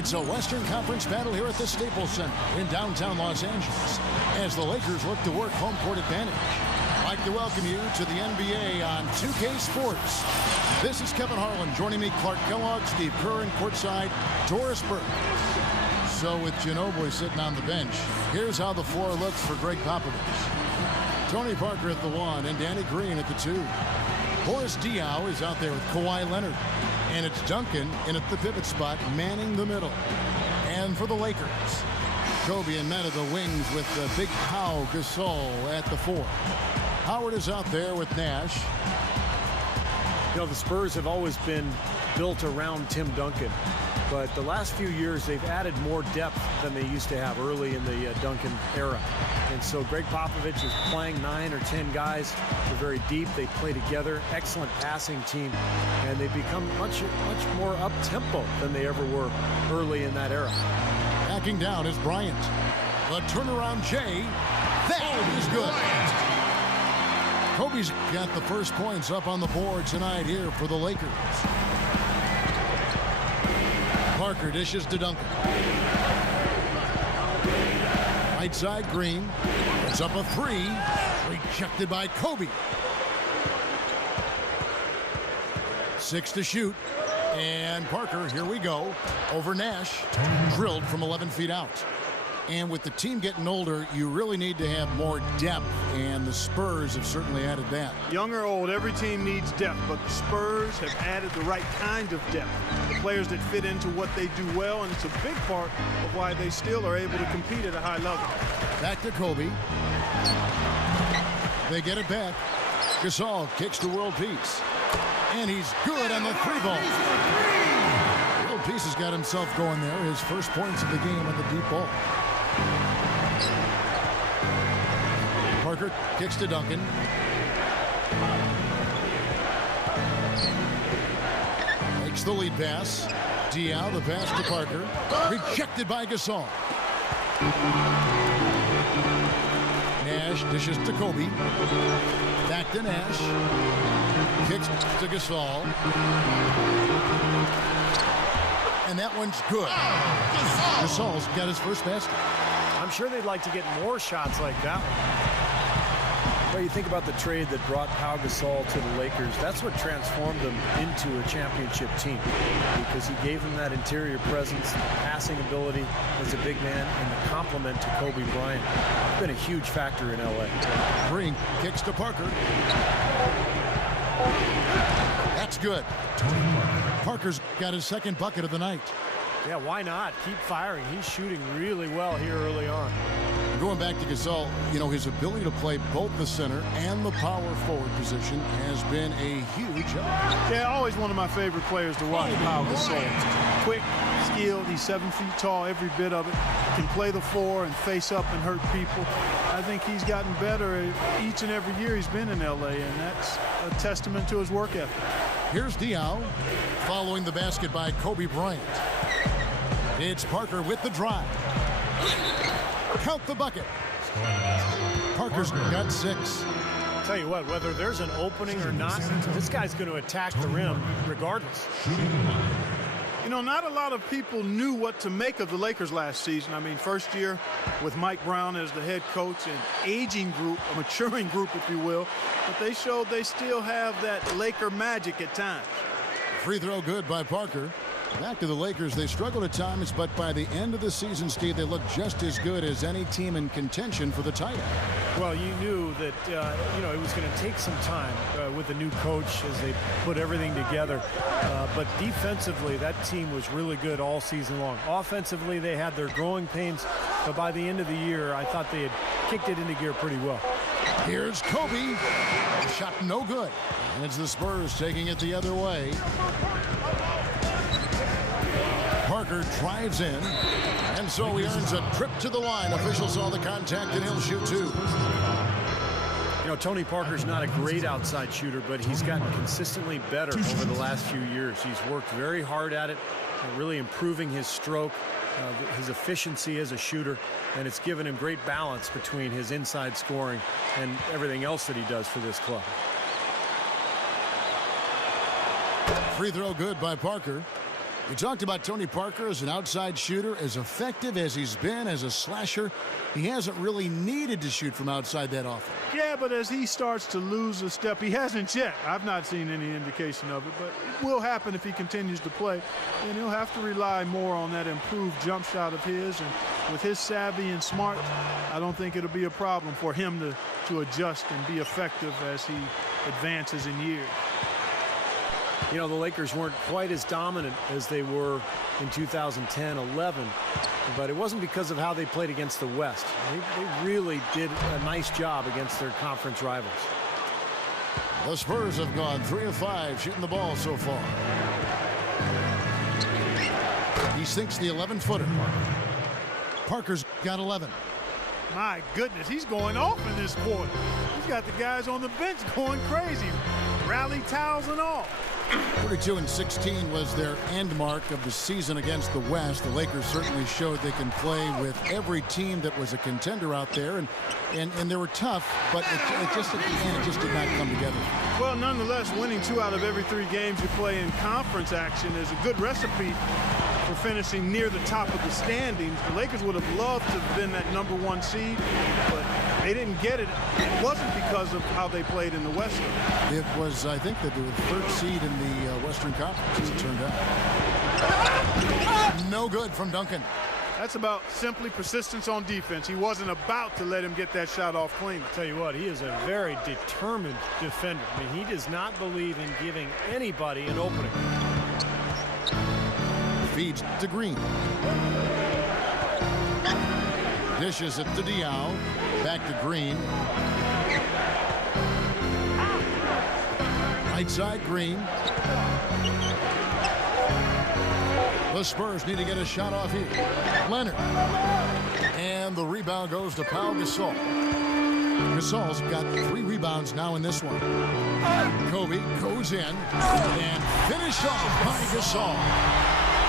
It's a Western Conference battle here at the Staples Center in downtown Los Angeles as the Lakers look to work home court advantage. I'd like to welcome you to the NBA on 2K Sports. This is Kevin Harlan. Joining me, Clark Kellogg, Steve Kerr, and courtside, Doris Burke. So with Ginobili sitting on the bench, here's how the floor looks for Greg Popovich. Tony Parker at the 1 and Danny Green at the 2. Boris Diaw is out there with Kawhi Leonard. And it's Duncan in at the pivot spot, manning the middle. And for the Lakers, Kobe and men of the wings with the big Pau Gasol at the 4. Howard is out there with Nash. You know, the Spurs have always been built around Tim Duncan. But the last few years, they've added more depth than they used to have early in the Duncan era. And so Greg Popovich is playing 9 or 10 guys. They're very deep. They play together. Excellent passing team. And they've become much more up-tempo than they ever were early in that era. Backing down is Bryant. The turnaround Jay. That is good. Kobe's got the first points up on the board tonight here for the Lakers. Parker dishes to Duncan. Right side, Green. It's up a 3. Rejected by Kobe. 6 to shoot. And Parker, here we go. Over Nash. Drilled from 11 feet out. And with the team getting older, you really need to have more depth, and the Spurs have certainly added that. Young or old, every team needs depth, but the Spurs have added the right kind of depth. The players that fit into what they do well, and it's a big part of why they still are able to compete at a high level. Back to Kobe. They get it back. Gasol kicks to World Peace. And he's good on the 3-ball. World Peace has got himself going there. His first points of the game on the deep ball. Parker kicks to Duncan. Makes the lead pass. Diaw, the pass to Parker. Rejected by Gasol. Nash dishes to Kobe. Back to Nash. Kicks to Gasol. And that one's good. Gasol's got his first basket. I'm sure they'd like to get more shots like that one. Well, you think about the trade that brought Pau Gasol to the Lakers. That's what transformed them into a championship team, because he gave them that interior presence, passing ability as a big man, and the complement to Kobe Bryant. It's been a huge factor in L.A. Green kicks to Parker. That's good. Parker's got his second bucket of the night. Yeah, why not? Keep firing. He's shooting really well here early on. Going back to Gasol, you know, his ability to play both the center and the power forward position has been a huge help. Yeah, always one of my favorite players to watch, Pau Gasol. Quick, skilled, he's 7 feet tall, every bit of it. Can play the 4 and face up and hurt people. I think he's gotten better each and every year he's been in L.A., and that's a testament to his work ethic. Here's Diaw following the basket by Kobe Bryant. It's Parker with the drive. Count the bucket. Parker's got 6. Tell you what, whether there's an opening or not, this guy's going to attack the rim regardless. You know, not a lot of people knew what to make of the Lakers last season. I mean, first year with Mike Brown as the head coach, an aging group, a maturing group, if you will. But they showed they still have that Laker magic at times. Free throw good by Parker. Back to the Lakers. They struggled at times, but by the end of the season, Steve, they looked just as good as any team in contention for the title. Well, you knew that, you know, it was going to take some time with the new coach as they put everything together. But defensively, that team was really good all season long. Offensively, they had their growing pains. But by the end of the year, I thought they had kicked it into gear pretty well. Here's Kobe. Shot no good. And it's the Spurs taking it the other way. Parker drives in, and so he earns a trip to the line. Officials saw the contact, and he'll shoot 2. You know, Tony Parker's not a great outside shooter, but he's gotten consistently better over the last few years. He's worked very hard at it, really improving his stroke, his efficiency as a shooter, and it's given him great balance between his inside scoring and everything else that he does for this club. Free throw good by Parker. We talked about Tony Parker as an outside shooter, as effective as he's been as a slasher. He hasn't really needed to shoot from outside that often. Yeah, but as he starts to lose a step, he hasn't yet. I've not seen any indication of it, but it will happen if he continues to play. And he'll have to rely more on that improved jump shot of his. And with his savvy and smart, I don't think it'll be a problem for him to adjust and be effective as he advances in years. You know, the Lakers weren't quite as dominant as they were in 2010-11, but it wasn't because of how they played against the West. They really did a nice job against their conference rivals. The Spurs have gone 3 of 5 shooting the ball so far. He sinks the 11-footer. Parker's got 11. My goodness, he's going off in this quarter. He's got the guys on the bench going crazy. Rally towels and all. 42-16 was their end mark of the season against the West. The Lakers certainly showed they can play with every team that was a contender out there, and they were tough, but it just at the end it just did not come together. Well, nonetheless, winning 2 out of every 3 games you play in conference action is a good recipe for finishing near the top of the standings. The Lakers would have loved to have been that #1 seed, but they didn't get it. It wasn't because of how they played in the Western. It was, I think, that they were the 3rd seed in the Western Conference, as it turned out. No good from Duncan. That's about simply persistence on defense. He wasn't about to let him get that shot off clean. I'll tell you what, he is a very determined defender. I mean, he does not believe in giving anybody an opening. Feeds to Green. Dishes it to Diaw. Back to Green. Right side, Green. The Spurs need to get a shot off here. Leonard. And the rebound goes to Pau Gasol. Gasol's got 3 rebounds now in this one. Kobe goes in and finished off by Gasol.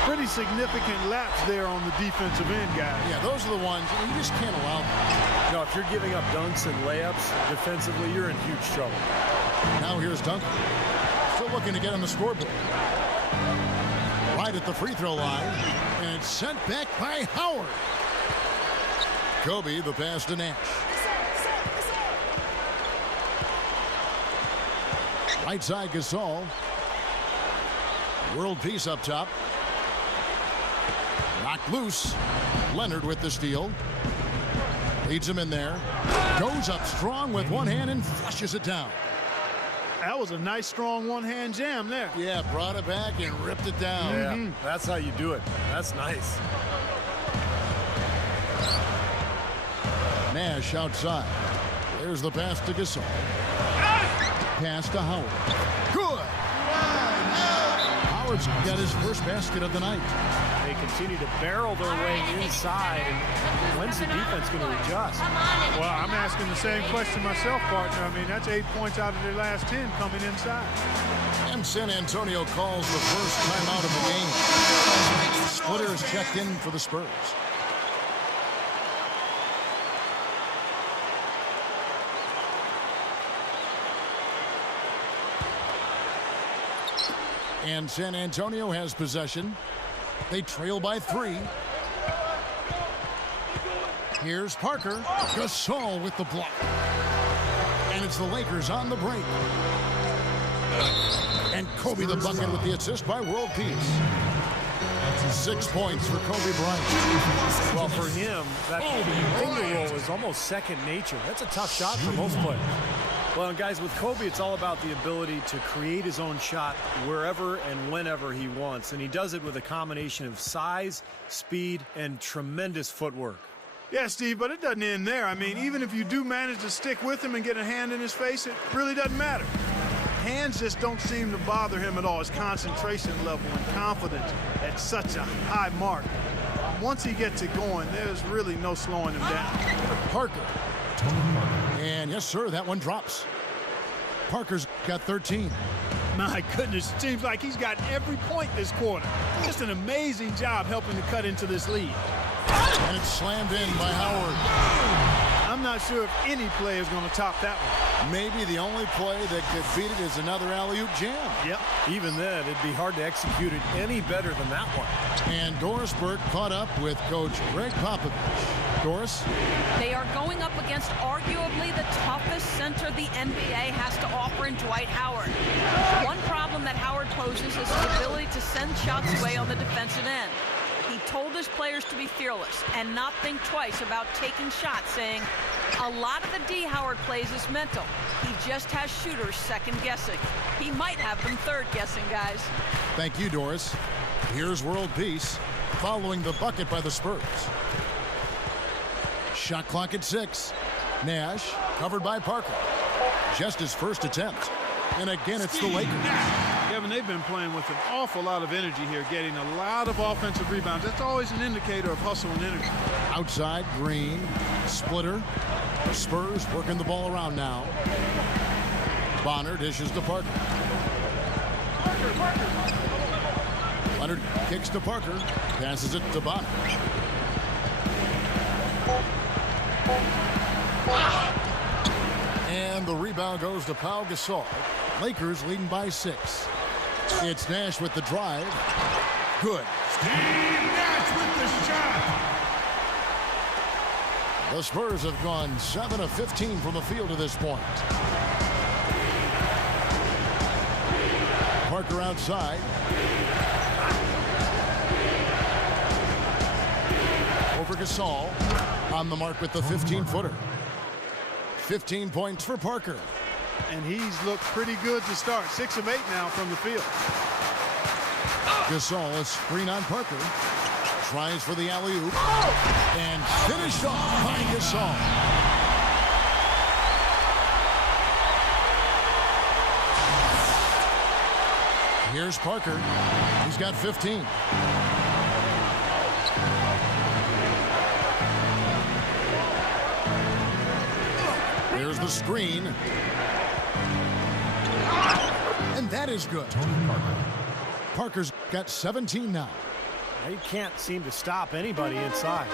Pretty significant laps there on the defensive end, guys. Yeah, those are the ones you just can't allow them. No, if you're giving up dunks and layups defensively, you're in huge trouble. Now here's Duncan. Still looking to get on the scoreboard. Right at the free throw line. And it's sent back by Howard. Kobe, the pass to Nash. Right side, Gasol. World peace up top. Knocked loose. Leonard with the steal. Leads him in there. Goes up strong with one hand and flushes it down. That was a nice, strong one-hand jam there. Yeah, brought it back and ripped it down. Yeah, that's how you do it. That's nice. Nash outside. There's the pass to Gasol. Pass to Howard. Good. Howard's got his first basket of the night. They continue to barrel their way inside. And when's the defense going to adjust? Well, I'm asking the same question myself, partner. I mean, that's 8 points out of their last 10 coming inside. And San Antonio calls the first timeout of the game. Splitters checked in for the Spurs. And San Antonio has possession. They trail by 3. Here's Parker. Gasol with the block. And it's the Lakers on the break. And Kobe the bucket with the assist by World Peace. 6 points for Kobe Bryant. Well, for him, that finger roll is almost second nature. That's a tough shot for most players. Well, and guys, with Kobe, it's all about the ability to create his own shot wherever and whenever he wants. And he does it with a combination of size, speed, and tremendous footwork. Yeah, Steve, but it doesn't end there. I mean, even if you do manage to stick with him and get a hand in his face, it really doesn't matter. Hands just don't seem to bother him at all. His concentration level and confidence at such a high mark. Once he gets it going, there's really no slowing him down. Parker. And yes, sir, that one drops. Parker's got 13. My goodness, it seems like he's got every point this quarter. Just an amazing job helping to cut into this lead. And it's slammed in by Howard. I'm I'm not sure if any play is going to top that one. Maybe the only play that could beat it is another alley-oop jam. Yep. Even then, it'd be hard to execute it any better than that one. And Doris Burke caught up with Coach Greg Popovich. Doris? They are going up against arguably the toughest center the NBA has to offer in Dwight Howard. One problem that Howard poses is his ability to send shots away on the defensive end. He told his players to be fearless and not think twice about taking shots, saying, a lot of the D Howard plays is mental. He just has shooters second-guessing. He might have them third-guessing, guys. Thank you, Doris. Here's world peace following the bucket by the Spurs. Shot clock at 6. Nash covered by Parker. Just his first attempt. And again, it's the Lakers. Kevin, they've been playing with an awful lot of energy here, getting a lot of offensive rebounds. That's always an indicator of hustle and energy. Outside, Green, splitter. Spurs working the ball around now. Bonner dishes to Parker. Leonard kicks to Parker, passes it to Bonner. And the rebound goes to Pau Gasol. Lakers leading by 6. It's Nash with the drive. Good. Steve Nash with the shot. The Spurs have gone 7 of 15 from the field to this point. Parker outside. Over Gasol. On the mark with the 15-footer. 15 points for Parker. And he's looked pretty good to start. 6 of 8 now from the field. Gasol, a screen on Parker. Tries for the alley-oop. And finished off by Gasol. Here's Parker. He's got 15. There's the screen. And that is good. Parker's got 17 now. They can't seem to stop anybody inside.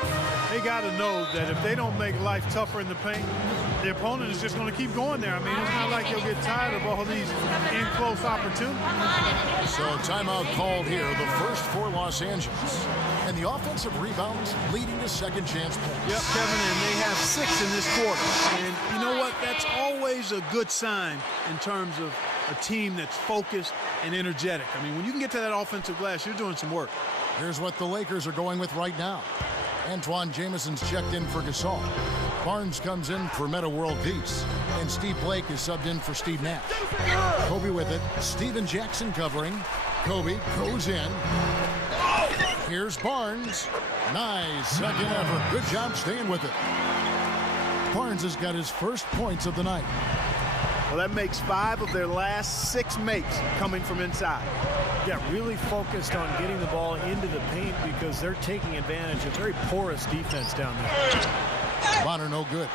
They got to know that if they don't make life tougher in the paint, the opponent is just going to keep going there. I mean, it's not like he'll get tired of all these in-close opportunities. So timeout called here, the first for Los Angeles. And the offensive rebounds leading to second chance points. Yep, Kevin, and they have 6 in this quarter. And you know what? That's always a good sign in terms of a team that's focused and energetic. I mean, when you can get to that offensive glass, you're doing some work. Here's what the Lakers are going with right now. Antoine Jameson's checked in for Gasol. Barnes comes in for Meta World Peace. And Steve Blake is subbed in for Steve Nash. Kobe with it. Steven Jackson covering. Kobe goes in. Here's Barnes. Nice second effort. Good job staying with it. Barnes has got his first points of the night. Well, that makes 5 of their last 6 makes coming from inside. Yeah, really focused on getting the ball into the paint because they're taking advantage of very porous defense down there. Bonner no good.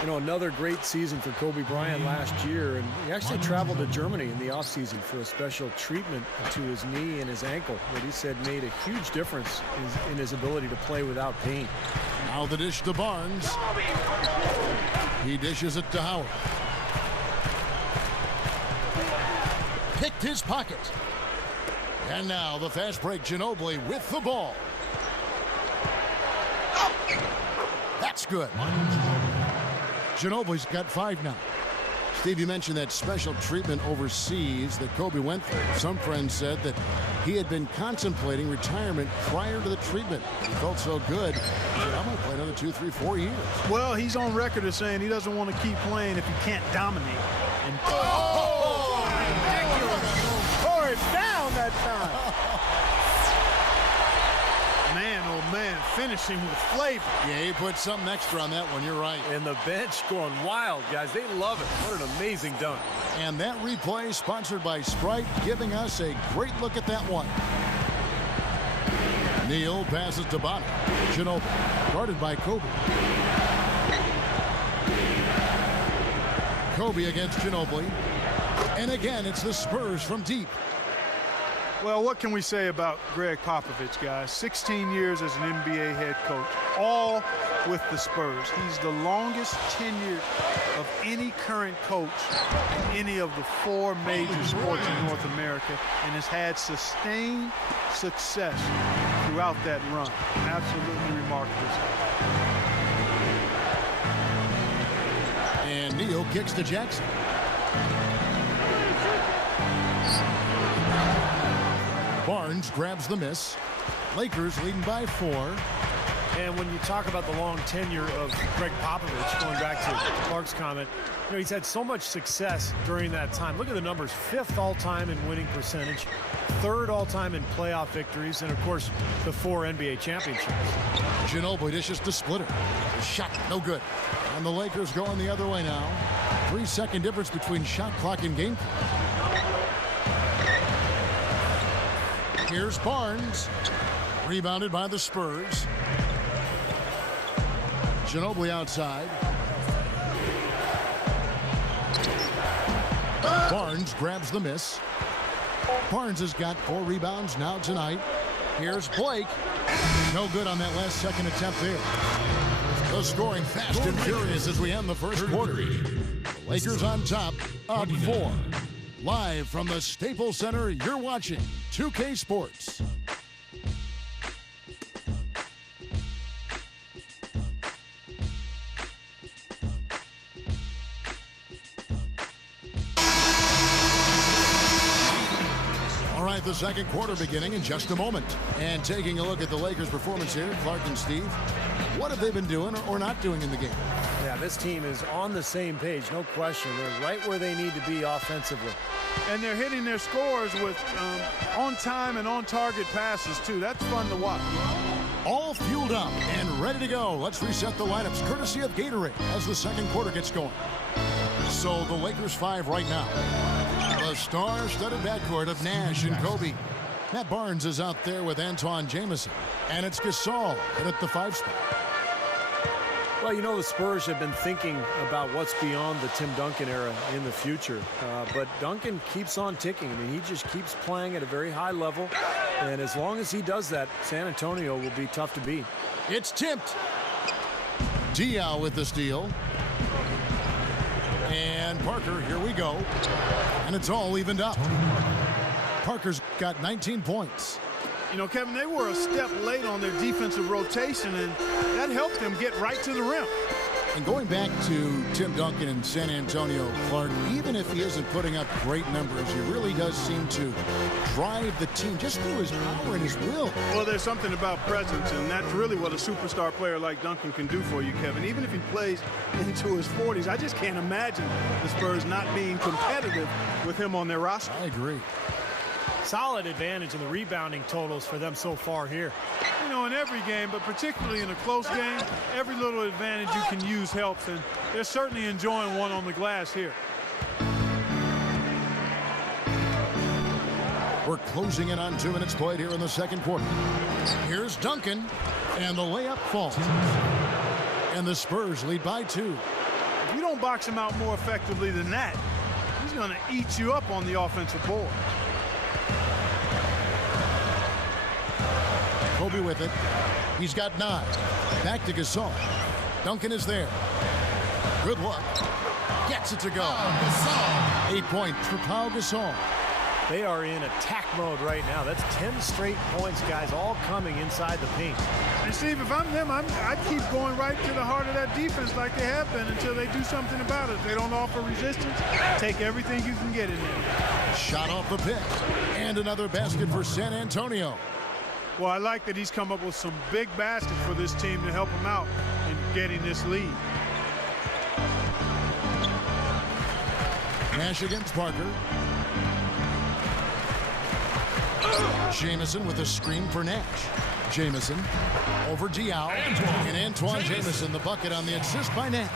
You know, another great season for Kobe Bryant last year, and he actually traveled to Germany in the offseason for a special treatment to his knee and his ankle that he said made a huge difference in his ability to play without pain. Now the dish to Barnes. He dishes it to Howard. Picked his pocket. And now the fast break, Ginobili with the ball. That's good. Ginobili's got 5 now. Steve, you mentioned that special treatment overseas that Kobe went through. Some friends said that he had been contemplating retirement prior to the treatment. He felt so good. He said, I'm going to play another 2, 3, 4 years. Well, he's on record as saying he doesn't want to keep playing if he can't dominate. And Tore it down that time. Man, oh man, finishing with flavor. Yeah, he put something extra on that one. You're right. And the bench going wild, guys. They love it. What an amazing dunk. And that replay sponsored by Sprite, giving us a great look at that one. Neal passes to Bonner. Ginobili guarded by Kobe. Kobe against Ginobili. And again, it's the Spurs from deep. Well, what can we say about Greg Popovich, guys? 16 years as an NBA head coach, all with the Spurs. He's the longest tenured of any current coach in any of the 4 major sports in North America, and has had sustained success throughout that run. Absolutely remarkable. And Neal kicks to Jackson. Barnes grabs the miss. Lakers leading by 4. And when you talk about the long tenure of Greg Popovich, going back to Clark's comment, you know, he's had so much success during that time. Look at the numbers: 5th all-time in winning percentage, 3rd all-time in playoff victories, and of course the 4 NBA championships. Ginobili dishes to Splitter. The shot no good. And the Lakers going the other way now. 3-second difference between shot clock and game clock. Here's Barnes. Rebounded by the Spurs. Ginobili outside. Barnes grabs the miss. Barnes has got 4 rebounds now tonight. Here's Blake. No good on that last second attempt there. The scoring fast and furious as we end the first quarter. Lakers on top, up 4. Live from the Staples Center, you're watching 2K Sports. All right, the second quarter beginning in just a moment. And taking a look at the Lakers' performance here, Clark and Steve, what have they been doing or not doing in the game? Yeah, this team is on the same page, no question. They're right where they need to be offensively. And they're hitting their scores with on-time and on-target passes, too. That's fun to watch. All fueled up and ready to go. Let's reset the lineups, courtesy of Gatorade, as the second quarter gets going. So the Lakers 5 right now. The star-studded backcourt of Nash and Kobe. Matt Barnes is out there with Antoine Jamison. And it's Gasol at the 5 spot. Well, you know, the Spurs have been thinking about what's beyond the Tim Duncan era in the future. But Duncan keeps on ticking. I mean, he just keeps playing at a very high level. And as long as he does that, San Antonio will be tough to beat. It's tipped. Diaw with the steal. And Parker, here we go. And it's all evened up. Parker's got 19 points. You know, Kevin, they were a step late on their defensive rotation, and that helped them get right to the rim. And going back to Tim Duncan in San Antonio, Clark, even if he isn't putting up great numbers, he really does seem to drive the team just through his power and his will. Well, there's something about presence, and that's really what a superstar player like Duncan can do for you, Kevin. Even if he plays into his 40s, I just can't imagine the Spurs not being competitive with him on their roster. I agree. Solid advantage in the rebounding totals for them so far here. You know, in every game, but particularly in a close game, every little advantage you can use helps, and they're certainly enjoying one on the glass here. We're closing in on 2 minutes played here in the second quarter. Here's Duncan, and the layup falls. And the Spurs lead by 2. If you don't box him out more effectively than that, he's going to eat you up on the offensive board. Kobe with it. He's got 9. Back to Gasol. Duncan is there. Good luck. Gets it to go. 8 points for Pau Gasol. They are in attack mode right now. That's 10 straight points, guys, all coming inside the paint. And Steve, if I'm them, I'd keep going right to the heart of that defense like they have been until they do something about it. If they don't offer resistance, take everything you can get in there. Shot off the pick. And another basket for San Antonio. Well, I like that he's come up with some big baskets for this team to help him out in getting this lead. Nash against Parker. Jamison with a screen for Nash. Jamison over Diaw. And Antoine Jamison, the bucket on the assist by Nash.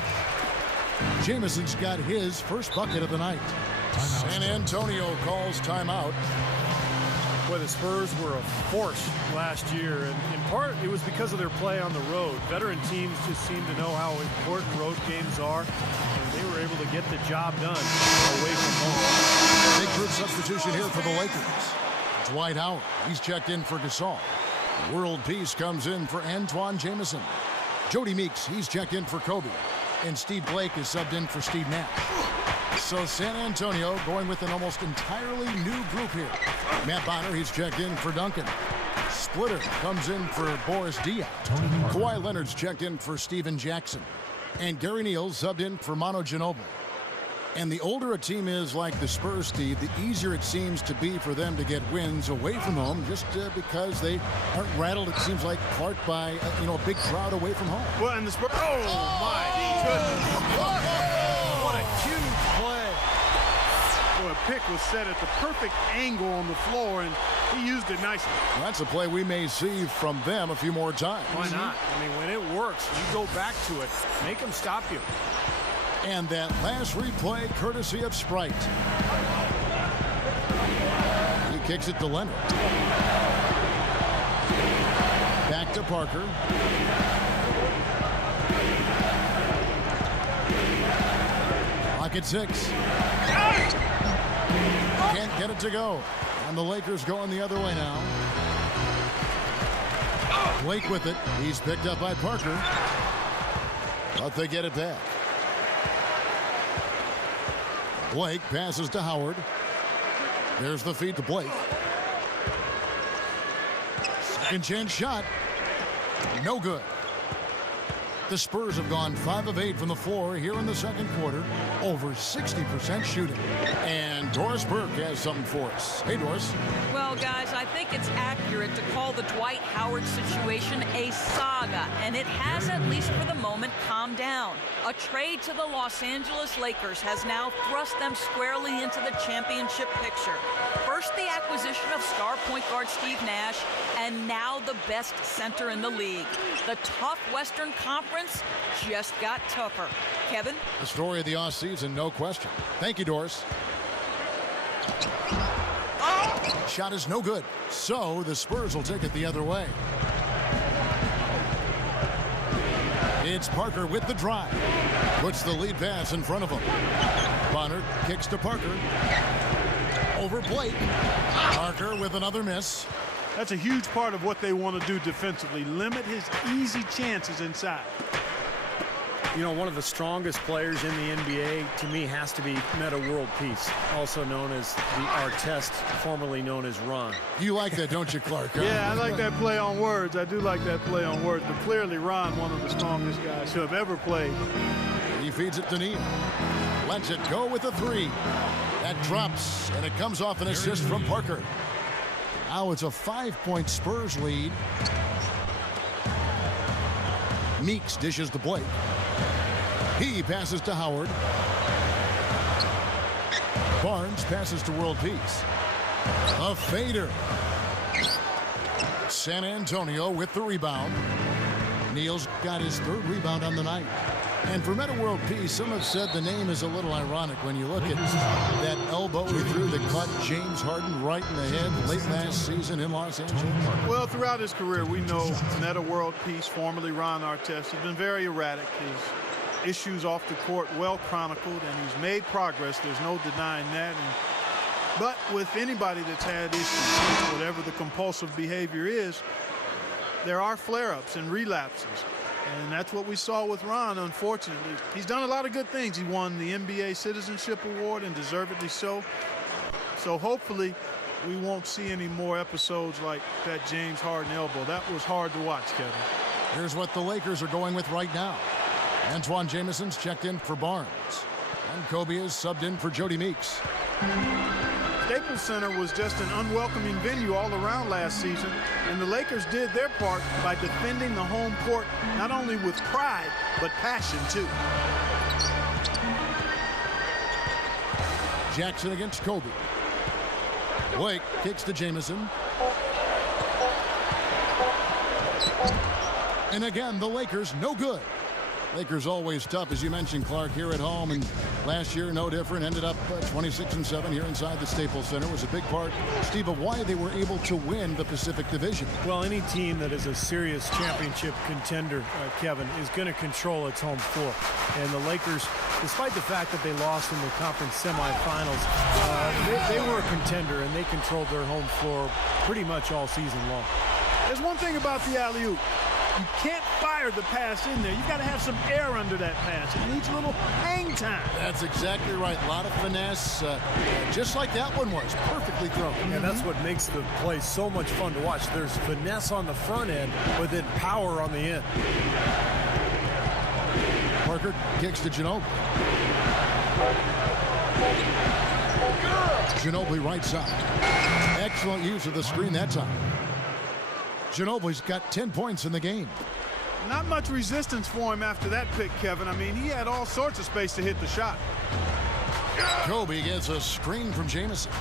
Jamison's got his first bucket of the night. San Antonio calls timeout. Boy, the Spurs were a force last year, and in part it was because of their play on the road. Veteran teams just seem to know how important road games are, and they were able to get the job done away from home. Big group substitution here for the Lakers. Dwight Howard, he's checked in for Gasol. World Peace comes in for Antoine Jamison. Jody Meeks, he's checked in for Kobe. And Steve Blake is subbed in for Steve Nash. So San Antonio going with an almost entirely new group here. Matt Bonner, he's checked in for Duncan. Splitter comes in for Boris Diaw. Kawhi Leonard's checked in for Steven Jackson. And Gary Neal subbed in for Manu Ginobili. And the older a team is like the Spurs, Steve, the easier it seems to be for them to get wins away from home just because they aren't rattled, it seems like, Clark, by a big crowd away from home. Well, and the Spurs... Oh, my goodness. What a huge play. Well, a pick was set at the perfect angle on the floor, and he used it nicely. Well, that's a play we may see from them a few more times. Why not? I mean, when it works, you go back to it. Make them stop you. And that last replay, courtesy of Sprite. He kicks it to Leonard. Back to Parker. Lock at 6. Can't get it to go. And the Lakers going the other way now. Blake with it. He's picked up by Parker. But they get it back. Blake passes to Howard. There's the feed to Blake. Second chance shot. No good. The Spurs have gone 5 of 8 from the floor here in the second quarter. Over 60% shooting. And Doris Burke has something for us. Hey, Doris. Well, guys, I think it's accurate to call the Dwight Howard situation a saga, and it has, at least for the moment, calmed down. A trade to the Los Angeles Lakers has now thrust them squarely into the championship picture. First, the acquisition of star point guard Steve Nash, and now the best center in the league. The tough Western Conference just got tougher. Kevin? The story of the offseason, no question. Thank you, Doris. Shot is no good. So the Spurs will take it the other way. It's Parker with the drive. Puts the lead pass in front of him. Bonner kicks to Parker. Over Blake. Parker with another miss. That's a huge part of what they want to do defensively. Limit his easy chances inside. You know, one of the strongest players in the NBA, to me, has to be Metta World Peace, also known as the Artest, formerly known as Ron. You like that, don't you, Clark? Yeah, I like that play on words. I do like that play on words. But clearly, Ron, one of the strongest guys who have ever played. He feeds it to Neal. Lets it go with a 3. That drops, and it comes off an assist from Parker. Now it's a 5-point Spurs lead. Meeks dishes to Blake. He passes to Howard. Barnes passes to World Peace. A fader. San Antonio with the rebound. Neal's got his 3rd rebound on the night. And for Metta World Peace, some have said the name is a little ironic when you look at that elbow he threw that caught James Harden right in the head late last season in Los Angeles. Well, throughout his career, we know Metta World Peace, formerly Ron Artest, has been very erratic. His issues off the court well chronicled, and he's made progress. There's no denying that. But with anybody that's had issues, whatever the compulsive behavior is, there are flare-ups and relapses. And that's what we saw with Ron, unfortunately. He's done a lot of good things. He won the NBA Citizenship Award, and deservedly so. So hopefully we won't see any more episodes like that James Harden elbow. That was hard to watch, Kevin. Here's what the Lakers are going with right now. Antoine Jamison's checked in for Barnes. And Kobe is subbed in for Jody Meeks. Staples Center was just an unwelcoming venue all around last season, and the Lakers did their part by defending the home court not only with pride, but passion, too. Jackson against Kobe. Blake kicks to Jamison. And again, the Lakers no good. Lakers always tough, as you mentioned, Clark, here at home. And last year, no different. Ended up 26-7 here inside the Staples Center. Was a big part, Steve, of why they were able to win the Pacific Division. Well, any team that is a serious championship contender, Kevin, is going to control its home floor. And the Lakers, despite the fact that they lost in the conference semifinals, they were a contender, and they controlled their home floor pretty much all season long. There's one thing about the alley-oop. You can't fire the pass in there. You got to have some air under that pass. It needs a little hang time. That's exactly right. A lot of finesse, just like that one was. Perfectly thrown. And that's what makes the play so much fun to watch. There's finesse on the front end, but then power on the end. Parker kicks to Ginobili. Ginobili right side. Excellent use of the screen that time. Ginobili's got 10 points in the game. Not much resistance for him after that pick, Kevin. I mean, he had all sorts of space to hit the shot. Kobe gets a screen from Jamison.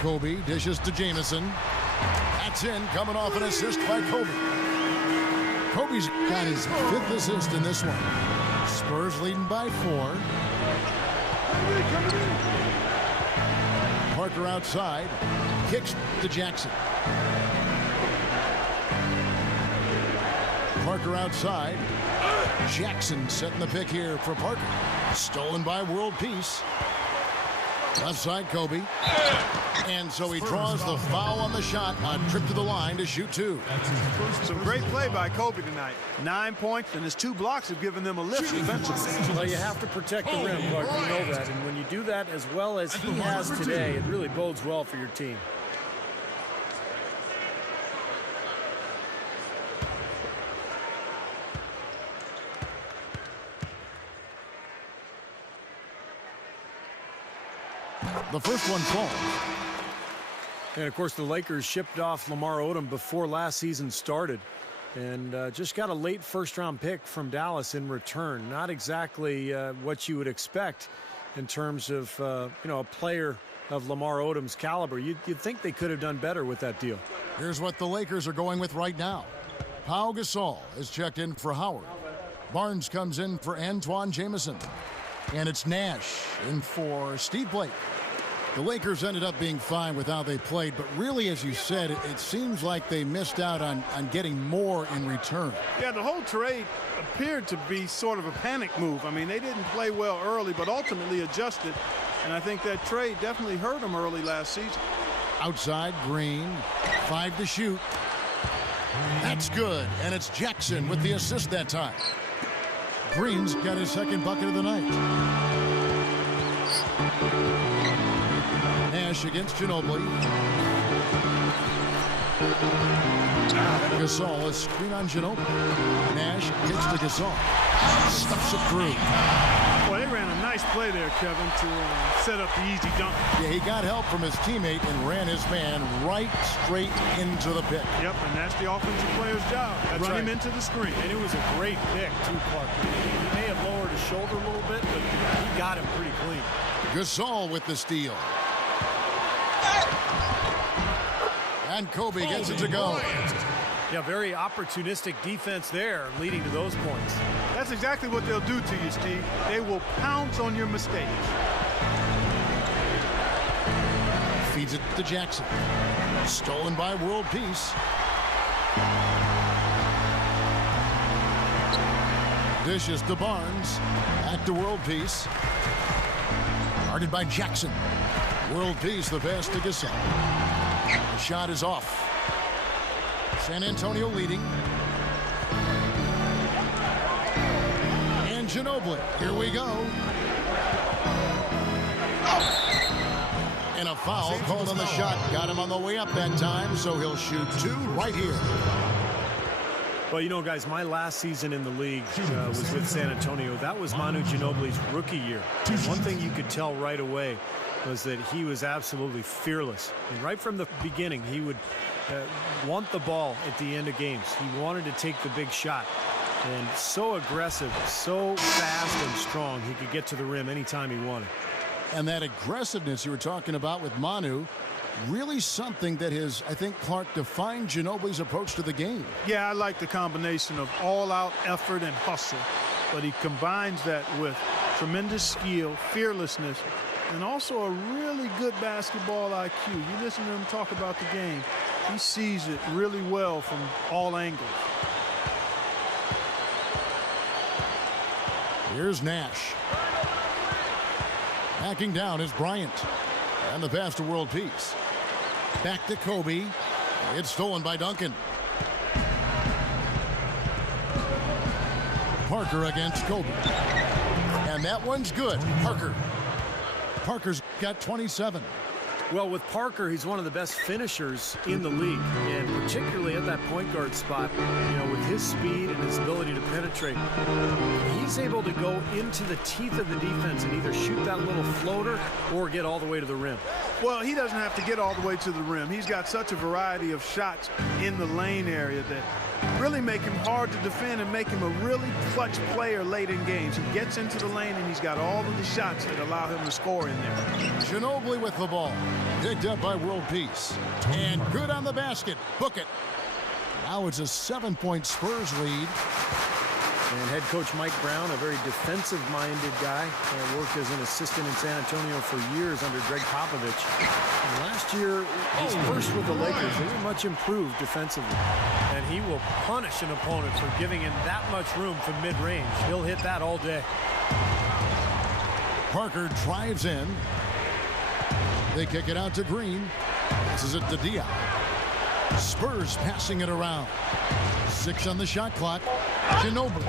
Kobe dishes to Jamison. That's in, coming off an assist by Kobe. Kobe's got his 5th assist in this one. Spurs leading by 4. Parker outside. Kicks to Jackson. Parker outside. Jackson setting the pick here for Parker. Stolen by World Peace. Left side, Kobe. And so he draws the foul on the shot on trip to the line to shoot 2. Some great play by Kobe tonight. 9 points, and his 2 blocks have given them a lift defensively. Well, you have to protect the rim, Clark. You know that. And when you do that as well as he has today, it really bodes well for your team. The first one falls. And, of course, the Lakers shipped off Lamar Odom before last season started and just got a late first-round pick from Dallas in return. Not exactly what you would expect in terms of, a player of Lamar Odom's caliber. You'd think they could have done better with that deal. Here's what the Lakers are going with right now. Pau Gasol is checked in for Howard. Barnes comes in for Antoine Jamison. And it's Nash in for Steve Blake. The Lakers ended up being fine with how they played, but really, as you said, it seems like they missed out on getting more in return. Yeah, the whole trade appeared to be sort of a panic move. I mean, they didn't play well early, but ultimately adjusted. And I think that trade definitely hurt them early last season. Outside, Green, 5 to shoot. That's good, and it's Jackson with the assist that time. Green's got his 2nd bucket of the night. Nash against Ginobili. Gasol, a screen on Ginobili. Nash gets to Gasol. Stuffs it through. Well, they ran a nice play there, Kevin, to set up the easy dunk. Yeah, he got help from his teammate and ran his man right straight into the pick. Yep, and that's the offensive player's job. Run him into the screen. And it was a great pick, too, Clark. He may have lowered his shoulder a little bit, but he got him pretty clean. Gasol with the steal. And Kobe gets it to go. Yeah, very opportunistic defense there, leading to those points. That's exactly what they'll do to you, Steve. They will pounce on your mistakes. Feeds it to Jackson. Stolen by World Peace. Dishes to Barnes. Back to World Peace. Guarded by Jackson. World Peace, the pass to Gasol. The shot is off. San Antonio leading. And Ginobili. Here we go. And a foul called on the shot. Got him on the way up that time, so he'll shoot 2 right here. Well, you know, guys, my last season in the league was with San Antonio. That was Manu Ginobili's rookie year. And one thing you could tell right away was that he was absolutely fearless. And right from the beginning, he would want the ball at the end of games. He wanted to take the big shot. And so aggressive, so fast and strong, he could get to the rim anytime he wanted. And that aggressiveness you were talking about with Manu, really something that has, I think, Clark, defined Ginobili's approach to the game. Yeah, I like the combination of all-out effort and hustle, but he combines that with tremendous skill, fearlessness, and also a really good basketball IQ. You listen to him talk about the game, he sees it really well from all angles. Here's Nash. Backing down is Bryant. And the pass to World Peace. Back to Kobe. It's stolen by Duncan. Parker against Kobe. And that one's good. Parker's got 27. Well, with Parker, he's one of the best finishers in the league, and particularly at that point guard spot, with his speed and his ability to penetrate, he's able to go into the teeth of the defense and either shoot that little floater or get all the way to the rim. Well, he doesn't have to get all the way to the rim. He's got such a variety of shots in the lane area that really make him hard to defend and make him a really clutch player late in games. He gets into the lane and he's got all of the shots that allow him to score in there. Ginobili with the ball. Picked up by World Peace. And good on the basket. Book it. Now it's a 7-point Spurs lead. And head coach Mike Brown, a very defensive-minded guy, worked as an assistant in San Antonio for years under Greg Popovich. And last year, his first with the Lakers, they were much improved defensively. And he will punish an opponent for giving him that much room from mid-range. He'll hit that all day. Parker drives in. They kick it out to Green. Passes it to Diop. Spurs passing it around. 6 on the shot clock. Ginobili.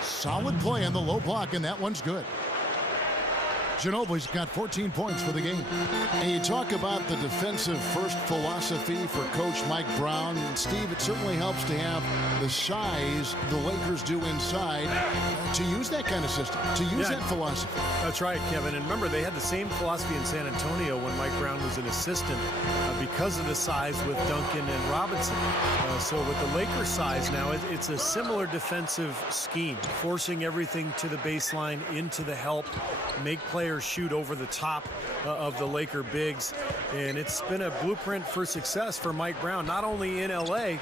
Solid play on the low block, and that one's good. Ginobili's got 14 points for the game. And you talk about the defensive first philosophy for Coach Mike Brown. And Steve, it certainly helps to have the size the Lakers do inside to use that kind of system, to use that philosophy. That's right, Kevin. And remember, they had the same philosophy in San Antonio when Mike Brown was an assistant because of the size with Duncan and Robinson. So with the Lakers size now, it's a similar defensive scheme, forcing everything to the baseline, into the help, make players shoot over the top of the Laker bigs. And it's been a blueprint for success for Mike Brown, not only in LA,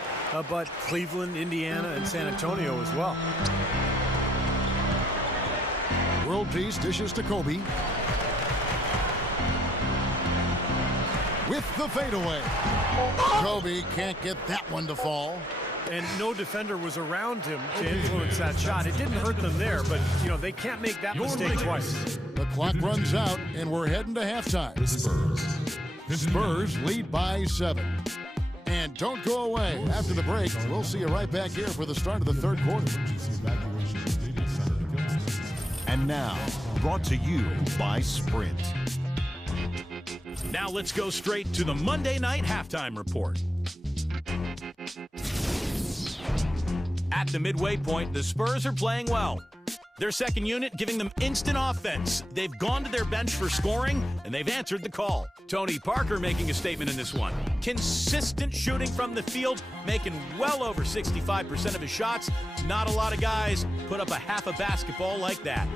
but Cleveland, Indiana, and San Antonio as well. World Peace dishes to Kobe. With the fadeaway. Kobe can't get that one to fall. And no defender was around him to influence that shot. It didn't hurt them there, but, they can't make that mistake twice. The clock runs out, and we're heading to halftime. Spurs lead by 7. And don't go away. After the break, we'll see you right back here for the start of the third quarter. And now, brought to you by Sprint. Now let's go straight to the Monday night halftime report. At the midway point, the Spurs are playing well. Their second unit giving them instant offense. They've gone to their bench for scoring, and they've answered the call. Tony Parker making a statement in this one. Consistent shooting from the field, making well over 65% of his shots. Not a lot of guys put up a half a basketball like that.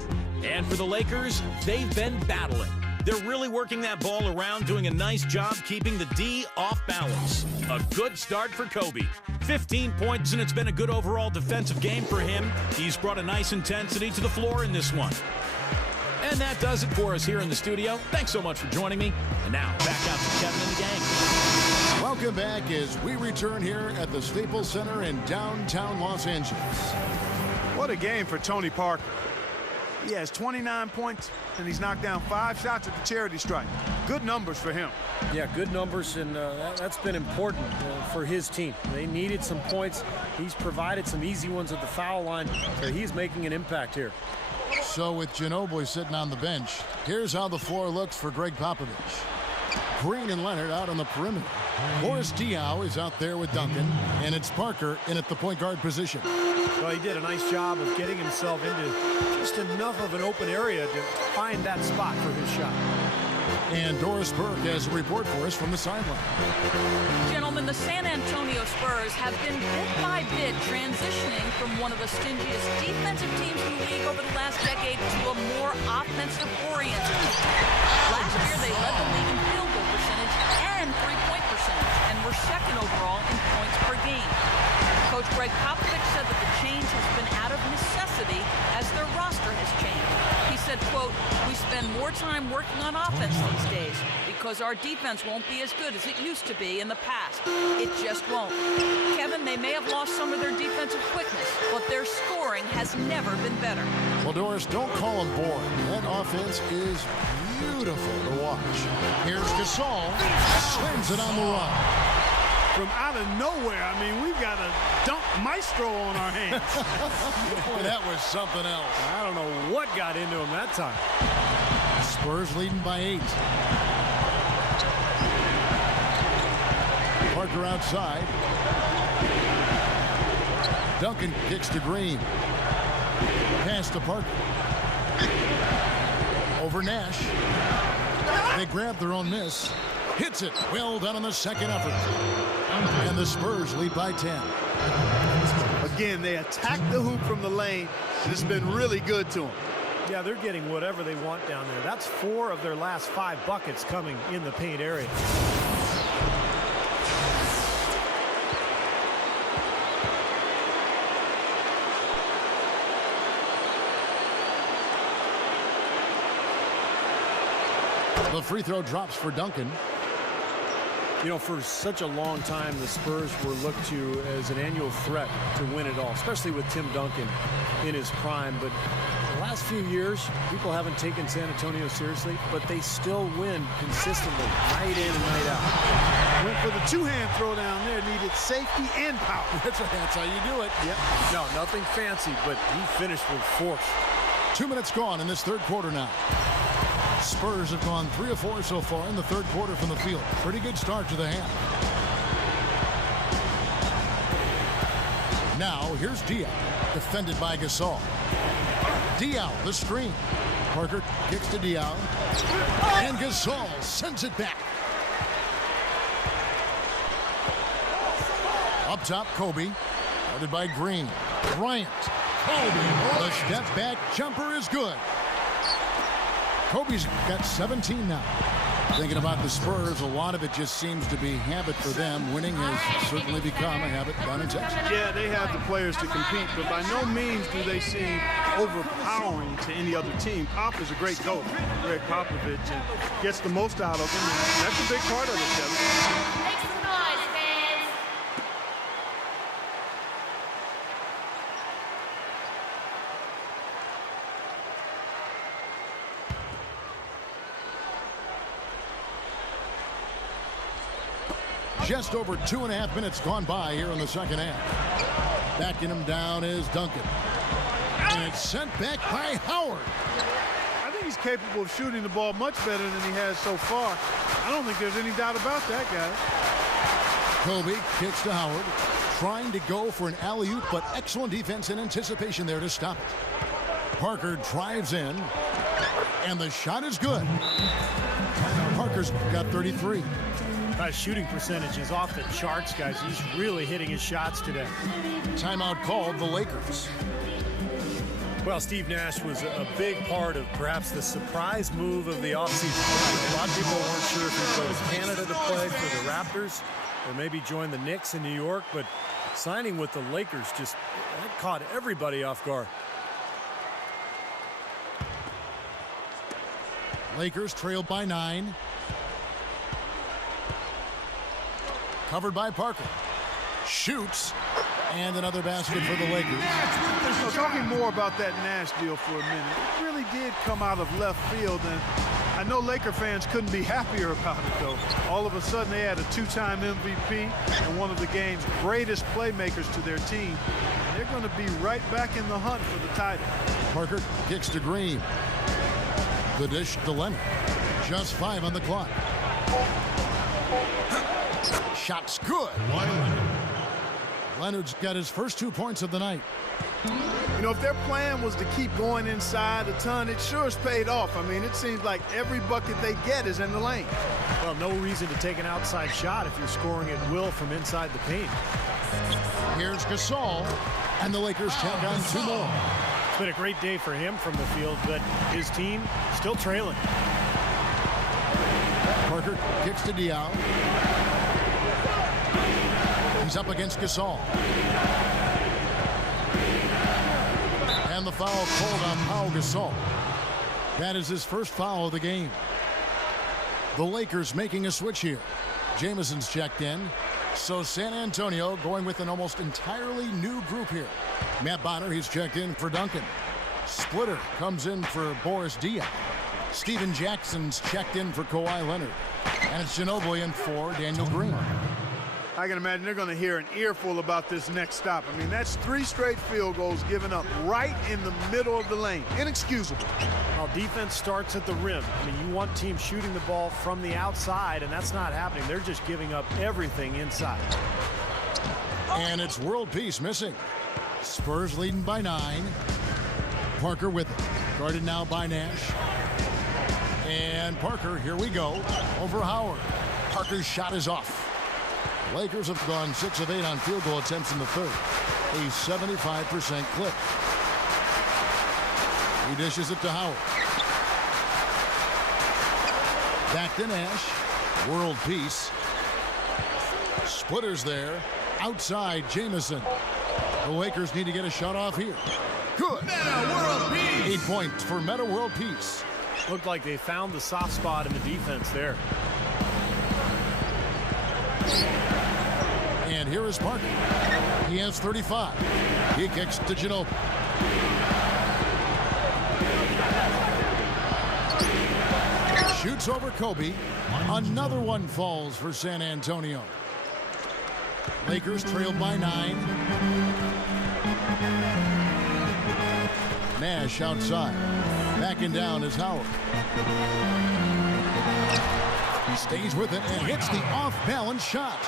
And for the Lakers, they've been battling. They're really working that ball around, doing a nice job keeping the D off balance. A good start for Kobe. 15 points, and it's been a good overall defensive game for him. He's brought a nice intensity to the floor in this one. And that does it for us here in the studio. Thanks so much for joining me. And now, back out to Kevin and the gang. Welcome back as we return here at the Staples Center in downtown Los Angeles. What a game for Tony Parker. He has 29 points, and he's knocked down 5 shots at the charity stripe. Good numbers for him. Yeah, good numbers, and that's been important for his team. They needed some points. He's provided some easy ones at the foul line, so he's making an impact here. So with Ginobili sitting on the bench, here's how the floor looks for Greg Popovich. Green and Leonard out on the perimeter. Boris Diaw is out there with Duncan, and it's Parker in at the point guard position. Well, he did a nice job of getting himself into just enough of an open area to find that spot for his shot. And Doris Burke has a report for us from the sideline. Gentlemen, the San Antonio Spurs have been bit by bit transitioning from one of the stingiest defensive teams in the league over the last decade to a more offensive-oriented team. Last year, they led the league in field goal percentage and three-point percentage, and we're second overall in points per game. Coach Greg Popovich said that the change has been out of necessity as their roster has changed. He said, quote, "We spend more time working on offense these days because our defense won't be as good as it used to be in the past. It just won't." Kevin, they may have lost some of their defensive quickness, but their scoring has never been better. Well, Doris, don't call them boring. That offense is beautiful to watch. Here's Gasol, slams it on the run. From out of nowhere, I mean, we've got a dunk maestro on our hands. Boy, that was something else. I don't know what got into him that time. Spurs leading by 8. Parker outside. Duncan kicks to Green. Pass to Parker. Over Nash. They grab their own miss. Hits it. Well done on the second effort. And the Spurs lead by 10. Again, they attack the hoop from the lane. It's been really good to them. Yeah, they're getting whatever they want down there. That's 4 of their last 5 buckets coming in the paint area. The free throw drops for Duncan. You know, for such a long time, the Spurs were looked to as an annual threat to win it all, especially with Tim Duncan in his prime. But the last few years, people haven't taken San Antonio seriously, but they still win consistently, night in and night out. Went for the two-hand throw down there, needed safety and power. That's how you do it. Yep. No, nothing fancy, but he finished with force. 2 minutes gone in this third quarter now. Spurs have gone 3 of 4 so far in the third quarter from the field. Pretty good start to the half. Now here's Diaw, defended by Gasol. Diaw, the screen. Parker kicks to Diaw, and Gasol sends it back. Up top, Kobe, guarded by Green. Bryant. Kobe, the step back jumper is good. Kobe's got 17 now. Thinking about the Spurs, a lot of it just seems to be habit for them. Winning has certainly become a habit down in Texas. Yeah, they have the players to compete, but by no means do they seem overpowering to any other team. Pop is a great coach, Greg Popovich, and gets the most out of them. And that's a big part of it, Kevin. Just over 2.5 minutes gone by here in the second half. Backing him down is Duncan. And it's sent back by Howard. I think he's capable of shooting the ball much better than he has so far. I don't think there's any doubt about that, guy. Kobe kicks to Howard, trying to go for an alley-oop, but excellent defense and anticipation there to stop it. Parker drives in, and the shot is good. Parker's got 33. Shooting percentage is off the charts, guys. He's really hitting his shots today. Timeout called the Lakers. Well, Steve Nash was a big part of perhaps the surprise move of the offseason. A lot of people weren't sure if he'd go to Canada to play for the Raptors or maybe join the Knicks in New York, but signing with the Lakers just that caught everybody off guard. Lakers trailed by 9. Covered by Parker. Shoots. And another basket for the Lakers. Talking more about that Nash deal for a minute. It really did come out of left field, and I know Laker fans couldn't be happier about it, though. All of a sudden, they had a 2-time MVP and one of the game's greatest playmakers to their team. And they're going to be right back in the hunt for the title. Parker kicks to Green. The dish to Leonard. Just 5 on the clock. Shot's good. Leonard's got his first 2 points of the night. You know, if their plan was to keep going inside a ton, it sure has paid off. I mean, it seems like every bucket they get is in the lane. Well, no reason to take an outside shot if you're scoring at will from inside the paint. Here's Gasol, and the Lakers tack on 2 more. It's been a great day for him from the field, but his team still trailing. Parker kicks to Diaw. He's up against Gasol. And the foul called on Pau Gasol. That is his first foul of the game. The Lakers making a switch here. Jamison's checked in. So San Antonio going with an almost entirely new group here. Matt Bonner, he's checked in for Duncan. Splitter comes in for Boris Diaw. Steven Jackson's checked in for Kawhi Leonard. And it's Ginobili in for Daniel Green. I can imagine they're going to hear an earful about this next stop. I mean, that's 3 straight field goals given up right in the middle of the lane. Inexcusable. Well, defense starts at the rim. I mean, you want teams shooting the ball from the outside, and that's not happening. They're just giving up everything inside. And it's world peace missing. Spurs leading by 9. Parker with it. Guarded now by Nash. And Parker, here we go, over Howard. Parker's shot is off. Lakers have gone 6 of 8 on field goal attempts in the third. A 75% clip. He dishes it to Howard. Back to Nash. World peace. Splitter's there. Outside Jamison. The Lakers need to get a shot off here. Good. Meta World Peace. 8 points for Meta World Peace. Looked like they found the soft spot in the defense there. And here is Parker. He has 35. He kicks to Ginobili. Shoots over Kobe. Another one falls for San Antonio. Lakers trailed by 9. Nash outside. Backing down is Howard. He stays with it and hits the off-balance shot.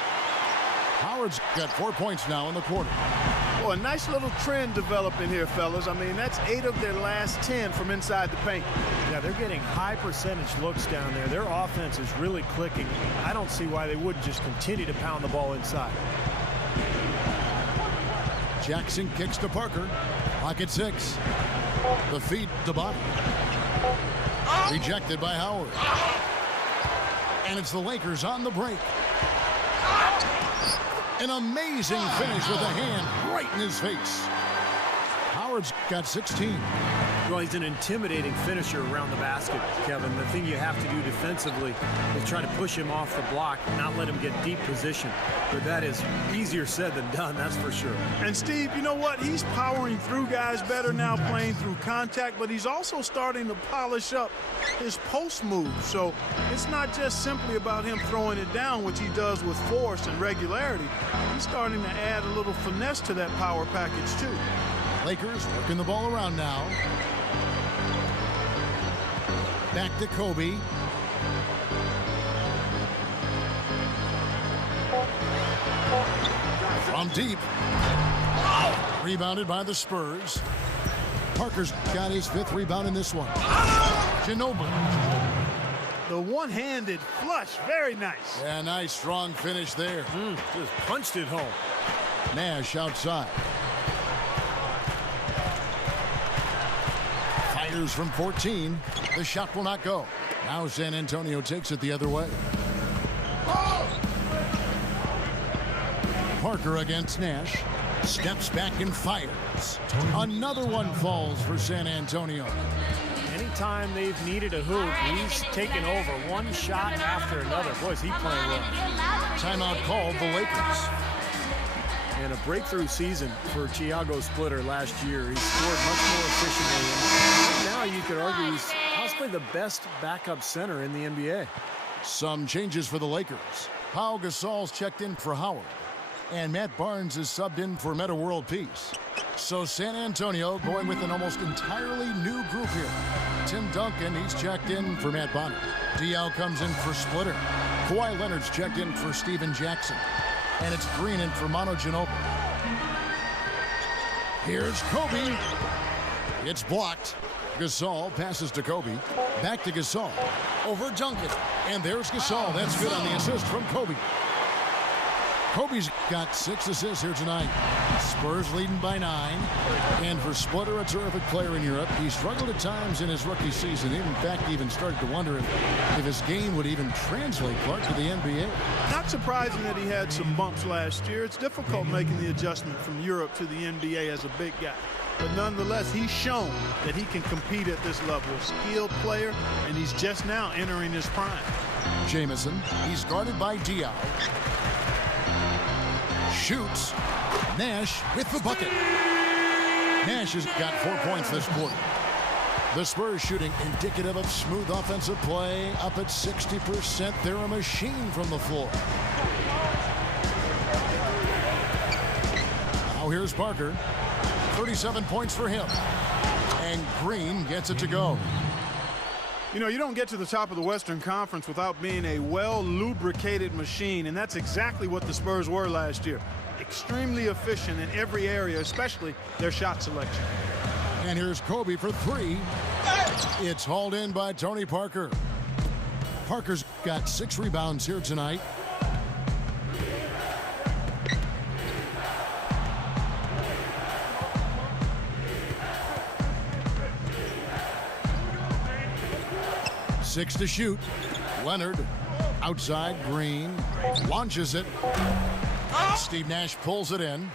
Howard's got 4 points now in the quarter. Well, a nice little trend developing here, fellas. I mean, that's 8 of their last 10 from inside the paint. Yeah, they're getting high percentage looks down there. Their offense is really clicking. I don't see why they wouldn't just continue to pound the ball inside. Jackson kicks to Parker. Pocket 6. The feed to body. Rejected by Howard. And it's the Lakers on the break. An amazing finish with a hand right in his face. Howard's got 16. Well, he's an intimidating finisher around the basket, Kevin. The thing you have to do defensively is try to push him off the block, not let him get deep position. But that is easier said than done, that's for sure. And Steve, you know what? He's powering through guys better now, playing through contact, but he's also starting to polish up his post move. So it's not just simply about him throwing it down, which he does with force and regularity. He's starting to add a little finesse to that power package, too. Lakers working the ball around now. Back to Kobe. From deep. Rebounded by the Spurs. Parker's got his 5th rebound in this one. Ginobili. The one-handed flush, very nice. Yeah, nice strong finish there. Just punched it home. Nash outside. Fires from 14. The shot will not go. Now San Antonio takes it the other way. Parker against Nash. Steps back and fires. Another one falls for San Antonio. Anytime they've needed a hoop, he's taken over one shot after another. Boy, is he playing well. Timeout called the Lakers. And a breakthrough season for Thiago Splitter last year. He scored much more efficiently. And now you could argue he's possibly the best backup center in the NBA. Some changes for the Lakers. Pau Gasol's checked in for Howard. And Matt Barnes is subbed in for Meta World Peace. So San Antonio going with an almost entirely new group here. Tim Duncan, he's checked in for Matt Bonner. Diaw comes in for Splitter. Kawhi Leonard's checked in for Steven Jackson. And it's Green in for Manu Ginobili. Here's Kobe. It's blocked. Gasol passes to Kobe. Back to Gasol. Over Duncan. And there's Gasol. That's good on the assist from Kobe. Kobe's got 6 assists here tonight. Spurs leading by 9. And for Splitter, a terrific player in Europe. He struggled at times in his rookie season. In fact, even started to wonder if his game would even translate, Clark, to the NBA. Not surprising that he had some bumps last year. It's difficult making the adjustment from Europe to the NBA as a big guy. But nonetheless, he's shown that he can compete at this level. A skilled player, and he's just now entering his prime. Jamison, he's guarded by Diaw. Shoots. Nash with the bucket. Nash has got 4 points this quarter. The Spurs shooting indicative of smooth offensive play, up at 60%. They're a machine from the floor. Now here's Parker. 37 points for him. And Green gets it to go. You know, you don't get to the top of the Western Conference without being a well-lubricated machine, and that's exactly what the Spurs were last year. Extremely efficient in every area, especially their shot selection. And here's Kobe for 3. It's hauled in by Tony Parker. Parker's got 6 rebounds here tonight. Six to shoot. Leonard outside. Green launches it. Steve Nash pulls it in.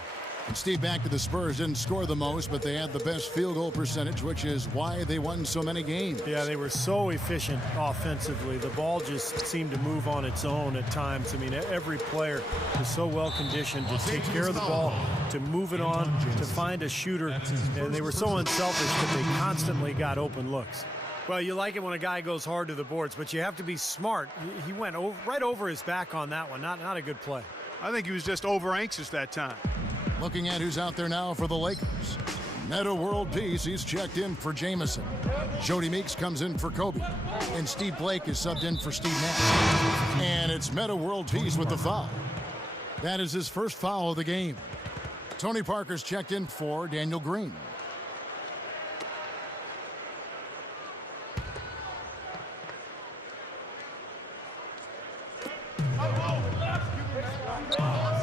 And Steve, back to the Spurs, didn't score the most, but they had the best field goal percentage, which is why they won so many games. Yeah, they were so efficient offensively. The ball just seemed to move on its own at times. I mean, every player was so well conditioned to take care of the ball, to move it on, to find a shooter. And they were so unselfish that they constantly got open looks. Well, you like it when a guy goes hard to the boards, but you have to be smart. He went right over his back on that one. Not a good play. I think he was just over-anxious that time. Looking at who's out there now for the Lakers. Meta World Peace, he's checked in for Jamison. Jody Meeks comes in for Kobe. And Steve Blake is subbed in for Steve Nash. And it's Meta World Peace with the foul. That is his first foul of the game. Tony Parker's checked in for Daniel Green.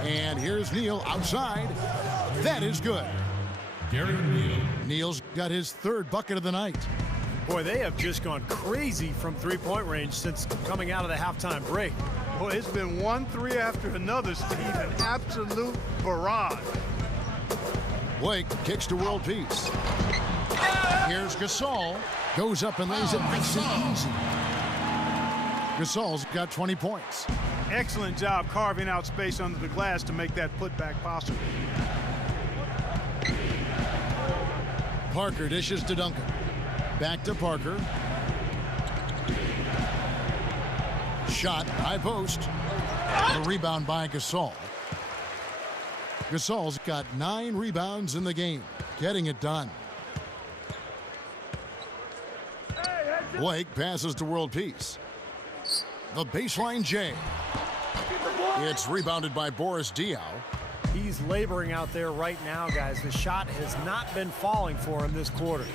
And here's Neal outside. That is good. Neal's got his 3rd bucket of the night. Boy, they have just gone crazy from three-point range since coming out of the halftime break. Boy, it's been 1 3 after another, Steve. An absolute barrage. Blake kicks to World Peace. Here's Gasol. Goes up and lays it nice and easy. Gasol's got 20 points. Excellent job carving out space under the glass to make that putback possible. Parker dishes to Duncan. Back to Parker. Shot, high post. A rebound by Gasol. Gasol's got 9 rebounds in the game, getting it done. Blake passes to World Peace. The baseline J. It's rebounded by Boris Diaw. He's laboring out there right now, guys. The shot has not been falling for him this quarter.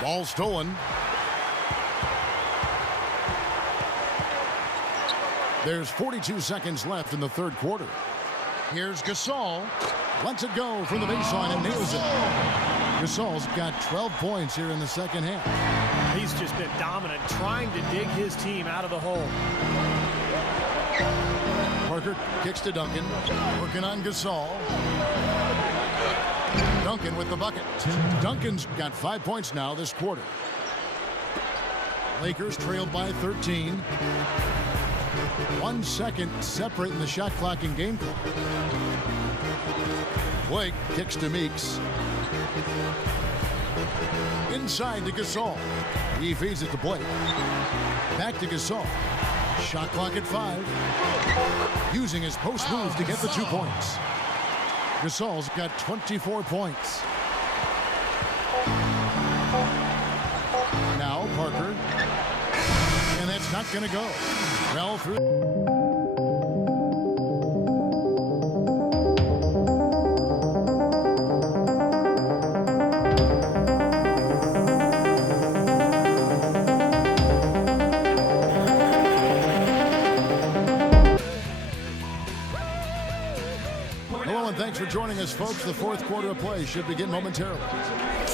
Ball stolen. There's 42 seconds left in the 3rd quarter. Here's Gasol. Lets it go from the baseline and nails it. Gasol's got 12 points here in the 2nd half. He's just been dominant, trying to dig his team out of the hole. Parker kicks to Duncan. Working on Gasol. Duncan with the bucket. Duncan's got 5 points now this quarter. Lakers trailed by 13. 1 second separating the shot clock and game clock. Blake kicks to Meeks. Inside to Gasol. He feeds it to Blake. Back to Gasol. Shot clock at 5. Using his post move to get the 2 points. Gasol's got 24 points. Now Parker. And that's not going to go. Well through. Hello and thanks for joining us, folks. The fourth quarter of play should begin momentarily.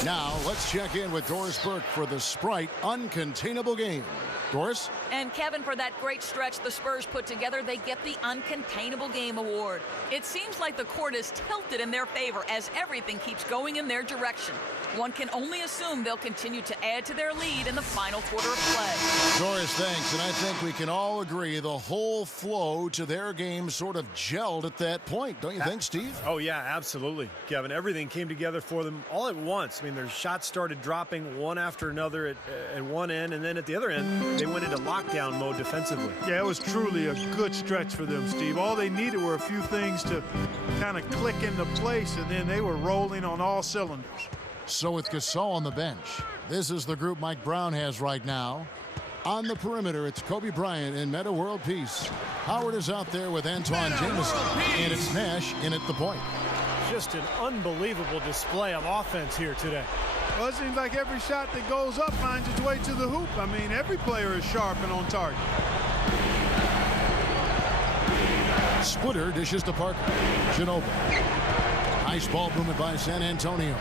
Now, let's check in with Doris Burke for the Sprite Uncontainable Game. Doris? And Kevin, for that great stretch the Spurs put together, they get the Uncontainable Game award. It seems like the court is tilted in their favor as everything keeps going in their direction. One can only assume they'll continue to add to their lead in the final quarter of play. Doris, thanks. And I think we can all agree the whole flow to their game sort of gelled at that point. Don't you think, Steve? Oh, yeah, absolutely, Kevin. Everything came together for them all at once. I mean, their shots started dropping one after another at one end, and then at the other end, they went into lockdown mode defensively. Yeah, it was truly a good stretch for them, Steve. All they needed were a few things to kind of click into place, and then they were rolling on all cylinders. So with Gasol on the bench, this is the group Mike Brown has right now. On the perimeter, it's Kobe Bryant and Metta World Peace. Howard is out there with Antoine Jamison, and it's Nash in at the point. Just an unbelievable display of offense here today. Well, it seems like every shot that goes up finds its way to the hoop. I mean, every player is sharp and on target. Splitter dishes to Parker. Ginobili. Nice ball movement by San Antonio.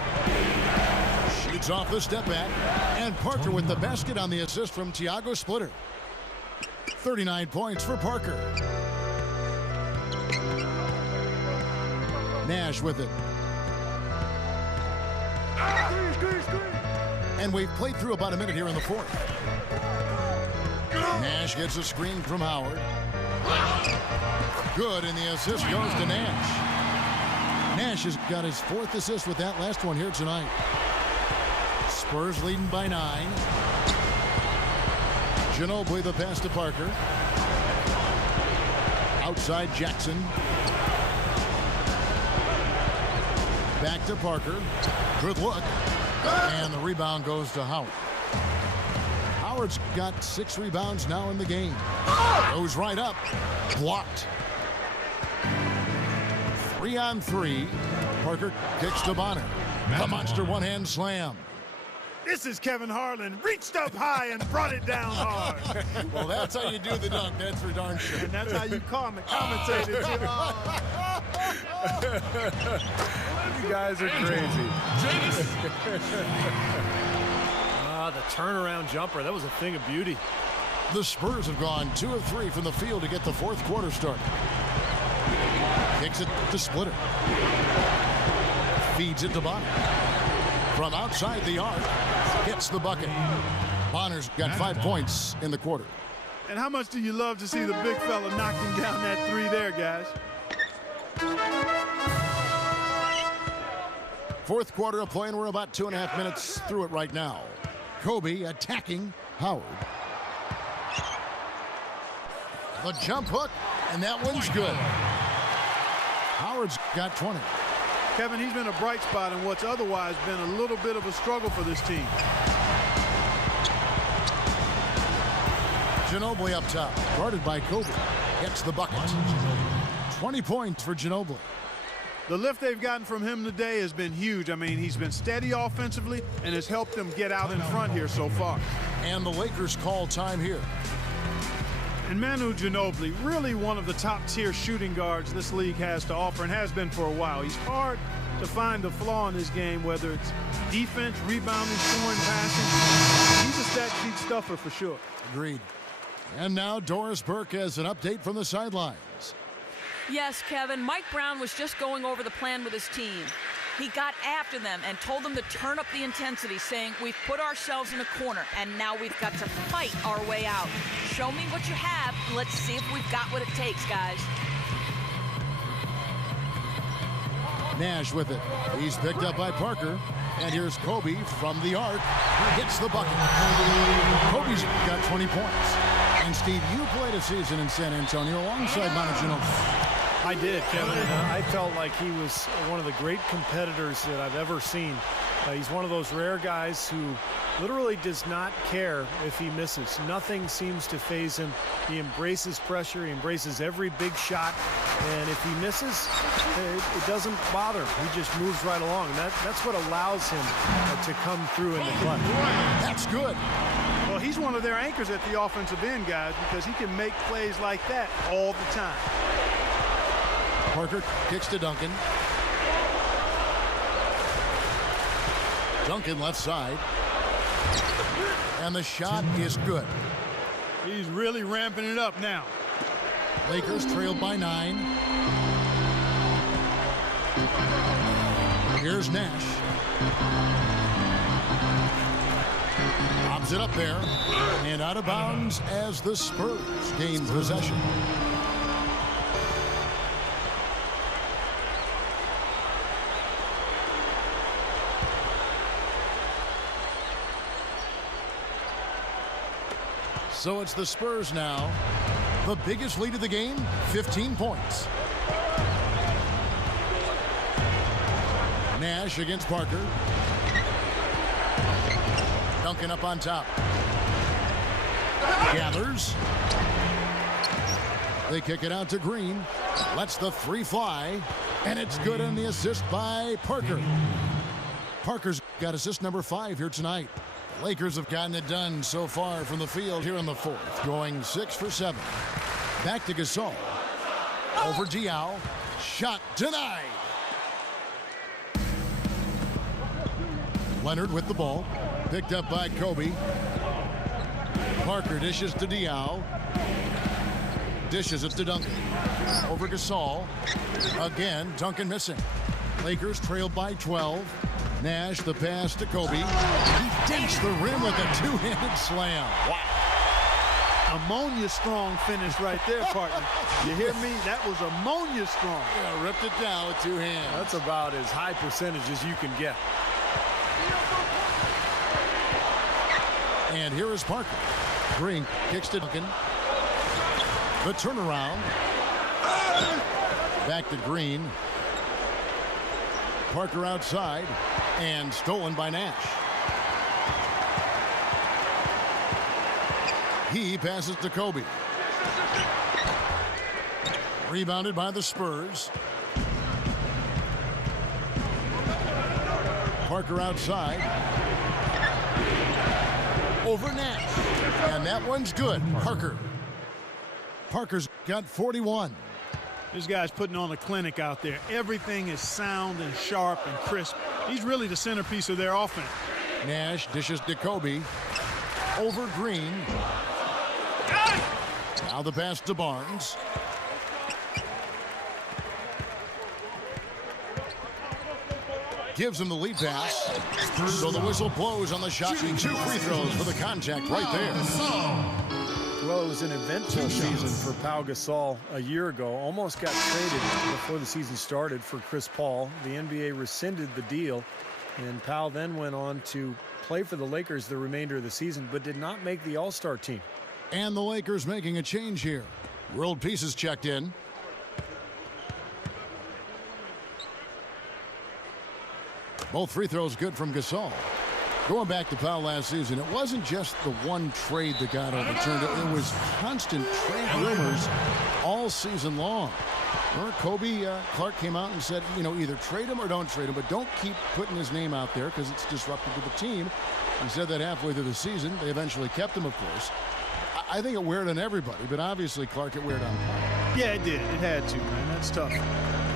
Shoots off the step back. And Parker with the basket on the assist from Thiago Splitter. 39 points for Parker. Nash with it. And we've played through about a minute here in the fourth. Nash gets a screen from Howard. Good, and the assist goes to Nash. Nash has got his fourth assist with that last one here tonight. Spurs leading by 9. Ginobili the pass to Parker. Outside Jackson. Back to Parker. Good look. And the rebound goes to Howard. Howard's got 6 rebounds now in the game. Goes right up. Blocked. 3-on-3. Parker kicks to Bonner. The monster one-hand slam. This is Kevin Harlan. Reached up high and brought it down hard. Well, that's how you do the dunk. That's for darn sure. And that's how you commentate it, too. You guys are crazy. The turnaround jumper. That was a thing of beauty. The Spurs have gone 2 of 3 from the field to get the fourth quarter started. Kicks it to Splitter. Feeds it to Bonner. From outside the arc, hits the bucket. Bonner's got 5 points in the quarter. And how much do you love to see the big fella knocking down that 3 there, guys? Fourth quarter of play, and we're about 2.5 minutes through it right now. Kobe attacking Howard. The jump hook, and that one's good. Howard's got 20. Kevin, he's been a bright spot in what's otherwise been a little bit of a struggle for this team. Ginobili up top, guarded by Kobe. Gets the bucket. 20 points for Ginobili. The lift they've gotten from him today has been huge. I mean, he's been steady offensively and has helped them get out in front here so far. And the Lakers call time here. And Manu Ginobili, really one of the top-tier shooting guards this league has to offer and has been for a while. He's hard to find the flaw in his game, whether it's defense, rebounding, scoring, passing. He's a stat sheet stuffer for sure. Agreed. And now Doris Burke has an update from the sidelines. Yes, Kevin, Mike Brown was just going over the plan with his team. He got after them and told them to turn up the intensity, saying, we've put ourselves in a corner, and now we've got to fight our way out. Show me what you have. Let's see if we've got what it takes, guys. Nash with it. He's picked up by Parker. And here's Kobe from the arc. Hits the bucket. Kobe's got 20 points. And Steve, you played a season in San Antonio alongside Manu Ginobili. I did, Kevin. I felt like he was one of the great competitors that I've ever seen. He's one of those rare guys who literally does not care if he misses. Nothing seems to faze him. He embraces pressure. He embraces every big shot. And if he misses, it doesn't bother him. He just moves right along. And that's what allows him to come through in the clutch. That's good. Well, he's one of their anchors at the offensive end, guys, because he can make plays like that all the time. Parker kicks to Duncan. Duncan left side. And the shot is good. He's really ramping it up now. Lakers trailed by 9. Here's Nash. Lobs it up there. And out of bounds as the Spurs gain possession. So it's the Spurs now. The biggest lead of the game, 15 points. Nash against Parker. Duncan up on top. Gathers. They kick it out to Green. Lets the 3 fly. And it's good on the assist by Parker. Parker's got assist number 5 here tonight. The Lakers have gotten it done so far from the field here in the 4th. Going 6 for 7. Back to Gasol. Over Diaw. Shot denied. Leonard with the ball. Picked up by Kobe. Parker dishes to Diaw. Dishes it to Duncan. Over Gasol. Again, Duncan missing. Lakers trailed by 12. Nash, the pass to Kobe. He dinks the rim with a 2-handed slam. Wow. Ammonia strong finish right there, partner. You hear me? That was ammonia strong. Yeah, ripped it down with 2 hands. That's about as high percentage as you can get. And here is Parker. Green kicks to Duncan. The turnaround. Back to Green. Parker outside. And stolen by Nash. He passes to Kobe. Rebounded by the Spurs. Parker outside. Over Nash. And that one's good. Parker's got 41. This guy's putting on a clinic out there. Everything is sound and sharp and crisp. He's really the centerpiece of their offense. Nash dishes to Kobe. Over Green. Now the pass to Barnes. Gives him the lead pass. So the whistle blows on the shot. 2 free throws for the contact right there. Well, it was an eventful season for Pau Gasol a year ago. Almost got traded before the season started for Chris Paul. The NBA rescinded the deal, and Pau then went on to play for the Lakers the remainder of the season, but did not make the All-Star team. And the Lakers making a change here. World Peace is checked in. Both free throws good from Gasol. Going back to Pau last season, it wasn't just the one trade that got overturned. It was constant trade rumors all season long. Remember, Kobe Clark came out and said, you know, either trade him or don't trade him, but don't keep putting his name out there because it's disruptive to the team. He said that halfway through the season. They eventually kept him, of course. I think it weared on everybody, but obviously Clark, it weared on Pau. Yeah, it did. It had to, man. That's tough.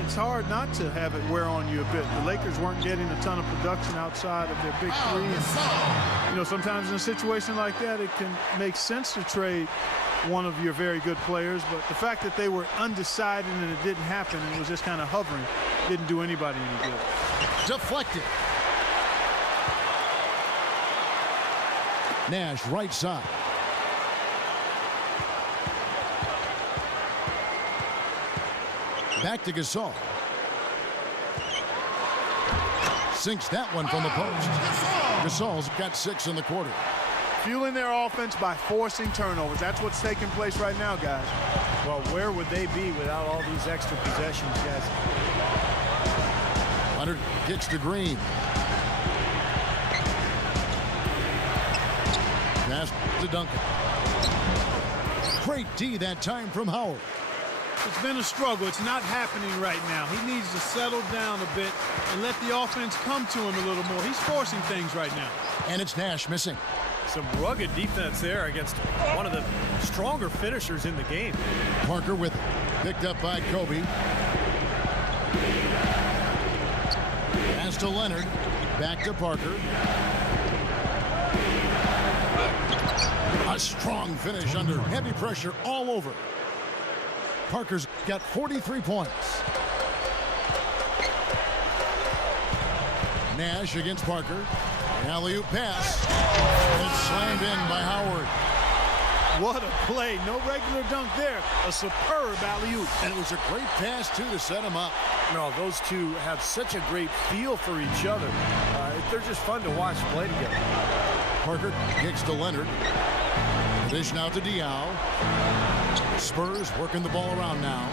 It's hard not to have it wear on you a bit. The Lakers weren't getting a ton of production outside of their big 3. And, you know, sometimes in a situation like that, it can make sense to trade one of your very good players. But the fact that they were undecided and it didn't happen and it was just kind of hovering didn't do anybody any good. Deflected. Nash, right side. Back to Gasol. Sinks that one from the post. Gasol's got 6 in the quarter. Fueling their offense by forcing turnovers. That's what's taking place right now, guys. Well, where would they be without all these extra possessions, guys? Leonard kicks to Green. Pass to Duncan. Great D that time from Howard. It's been a struggle. It's not happening right now. He needs to settle down a bit and let the offense come to him a little more. He's forcing things right now. And it's Nash missing. Some rugged defense there against one of the stronger finishers in the game. Parker with it. Picked up by Kobe. to Leonard. Back to Parker. A strong finish under heavy pressure all over. Parker's got 43 points. Nash against Parker. Alley-oop pass. It's slammed in by Howard. What a play. No regular dunk there. A superb alley-oop. And it was a great pass, too, to set him up. No, those two have such a great feel for each other. They're just fun to watch play together. Parker kicks to Leonard. Dish now to Diaw. Spurs working the ball around now.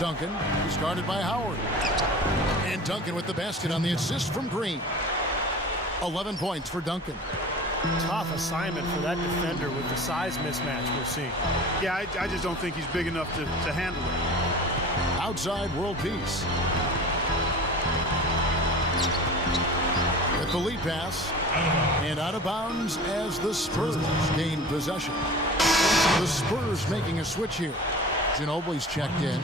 Duncan, who's guarded by Howard. And Duncan with the basket on the assist from Green. 11 points for Duncan. Tough assignment for that defender with the size mismatch we're seeing. Yeah, I just don't think he's big enough to handle it. Outside world peace. With the lead pass. And out of bounds as the Spurs gain possession. The Spurs making a switch here. Ginobili's checked in.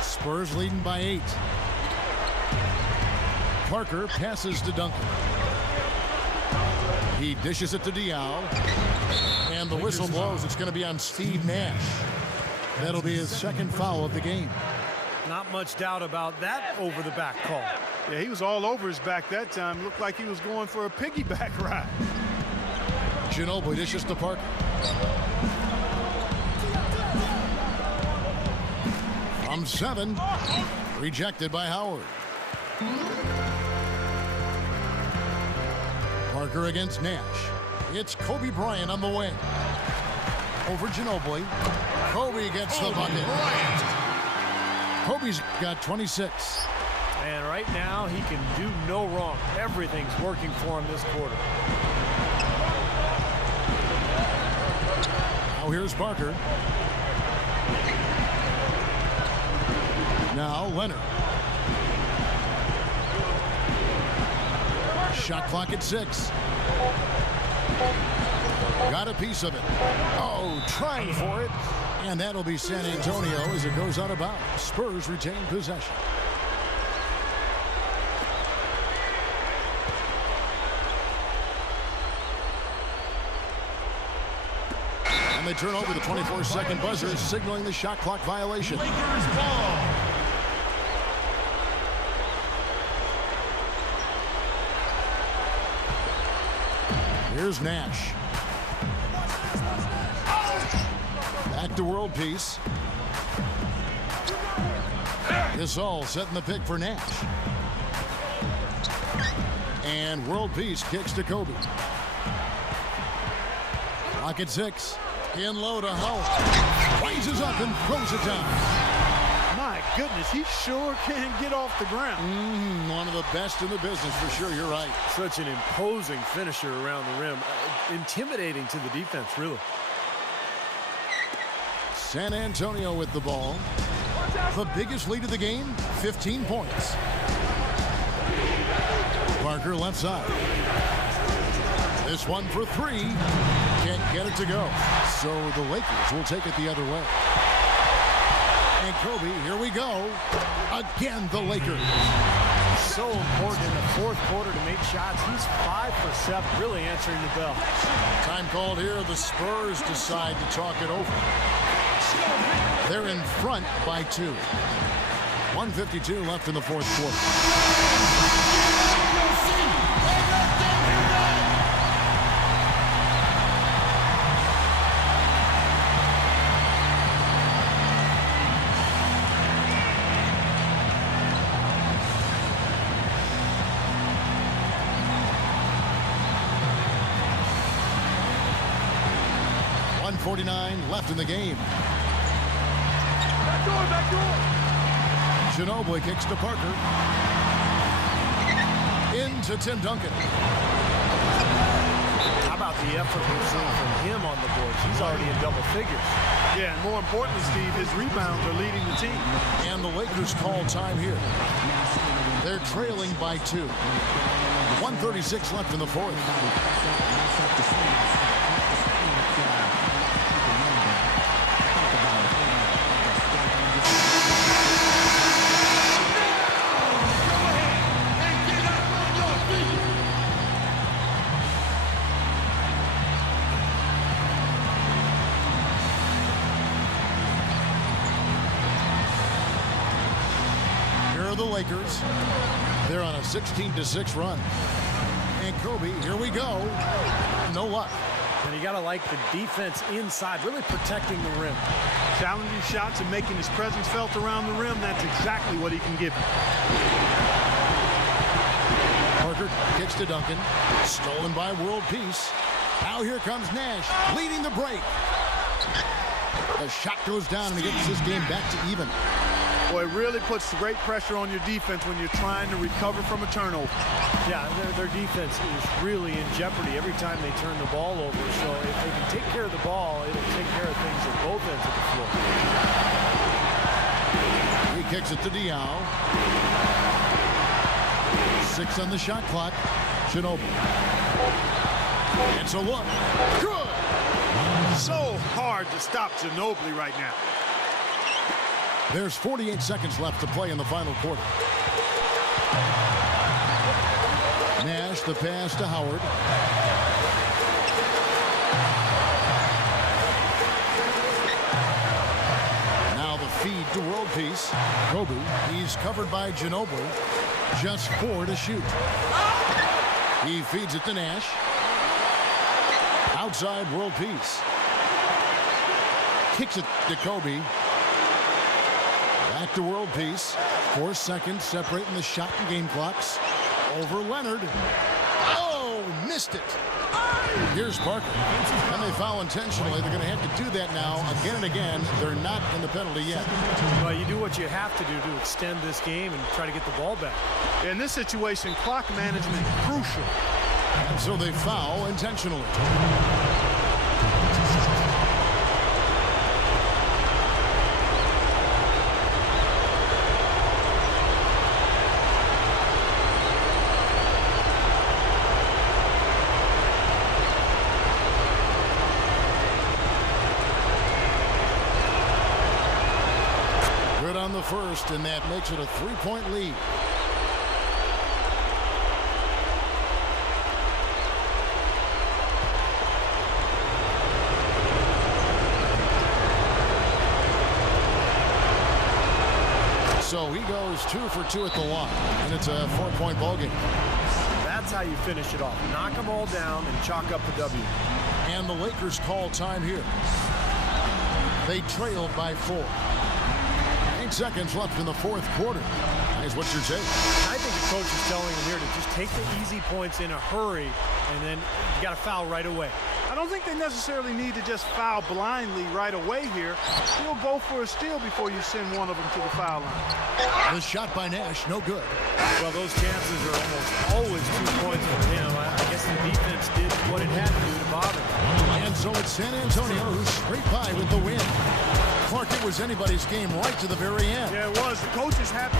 Spurs leading by 8. Parker passes to Duncan. He dishes it to Diaw. And the whistle blows. It's going to be on Steve Nash. That'll be his second foul of the game. Not much doubt about that over-the-back call. Yeah, he was all over his back that time. Looked like he was going for a piggyback ride. Ginobili dishes to Parker. From 7. Rejected by Howard. Parker against Nash. It's Kobe Bryant on the wing. Over Ginobili. Kobe gets the bucket. Kobe's got 26. And right now, he can do no wrong. Everything's working for him this quarter. Now here's Parker. Now Leonard. Shot clock at 6. Got a piece of it. Oh, trying for it. And that'll be San Antonio as it goes out of bounds. Spurs retain possession. And they turn over the 24-second buzzer, signaling the shot clock violation. Lakers ball. Here's Nash. Back to world peace. Gasol setting the pick for Nash. And world peace kicks to Kobe. Clock at 6. In low to Howard. Raises up and throws it down. My goodness, he sure can get off the ground. One of the best in the business for sure. You're right. Such an imposing finisher around the rim. Intimidating to the defense, really. San Antonio with the ball. The biggest lead of the game, 15 points. Parker left side. This one for 3. Can't get it to go. So the Lakers will take it the other way. And Kobe, here we go. Again, the Lakers. So important in the fourth quarter to make shots. He's 5 for 7, really answering the bell. Time called here. The Spurs decide to talk it over. They're in front by 2. 1:52 left in the fourth quarter. .49 left in the game. Back door. Ginobili kicks to Parker. Into Tim Duncan. How about about the effort we're seeing from him on the boards. He's already in double figures. Yeah, and more importantly, Steve, his rebounds are leading the team. And the Lakers call time here. They're trailing by 2. 1:36 left in the fourth. The Lakers. They're on a 16-6 run. And Kobe, here we go. No luck. And you got to like the defense inside, really protecting the rim. Challenging shots and making his presence felt around the rim. That's exactly what he can give you. Parker kicks to Duncan. Stolen by World Peace. Now here comes Nash, leading the break. The shot goes down and he gets this game back to even. Boy, it really puts great pressure on your defense when you're trying to recover from a turnover. Yeah, their defense is really in jeopardy every time they turn the ball over. So if they can take care of the ball, it'll take care of things at both ends of the floor. He kicks it to Diaw. 6 on the shot clock. Ginobili. It's a look. Good. So hard to stop Ginobili right now. There's 48 seconds left to play in the final quarter. Nash, the pass to Howard. Now the feed to World Peace. Kobe, he's covered by Ginobili. Just 4 to shoot. He feeds it to Nash. Outside World Peace. Kicks it to Kobe. Back to World Peace. 4 seconds separating the shot and game clocks. Over Leonard. Oh, missed it. Here's Parker. And they foul intentionally. They're going to have to do that now again and again. They're not in the penalty yet. Well, you do what you have to do to extend this game and try to get the ball back. In this situation, clock management crucial. And so they foul intentionally. On the first, and that makes it a 3-point lead. So he goes 2 for 2 at the line, and it's a 4-point ball game. That's how you finish it off. Knock them all down and chalk up the W. And the Lakers call time here. They trailed by 4. 8 seconds left in the fourth quarter. Guys, what's your take? I think the coach is telling him here to just take the easy points in a hurry, and then you got to foul right away. I don't think they necessarily need to just foul blindly right away here. You'll go for a steal before you send one of them to the foul line. The shot by Nash, no good. Well, those chances are almost always 2 points for him. I guess the defense did what it had to do to bother him. And so it's San Antonio who's straight by with the win. Clark, it was anybody's game right to the very end. Yeah, it was. The coach is happy.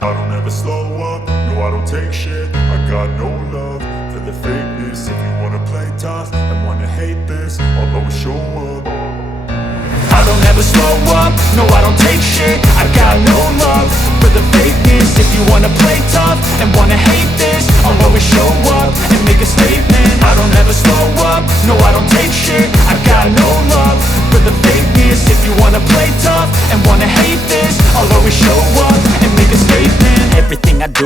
I don't ever slow up, no I don't take shit. I got no love for the fakeness. If you wanna play tough and wanna hate this, I'll always show up. I don't ever slow up, no I don't take shit. I got no love for the fakeness. If you wanna play tough and wanna hate this, I'll always show up and make a statement. I don't ever slow up, no I don't take shit. I got no love for the fakeness. If you wanna play tough and wanna hate this, I'll always show up and make a statement. Everything I do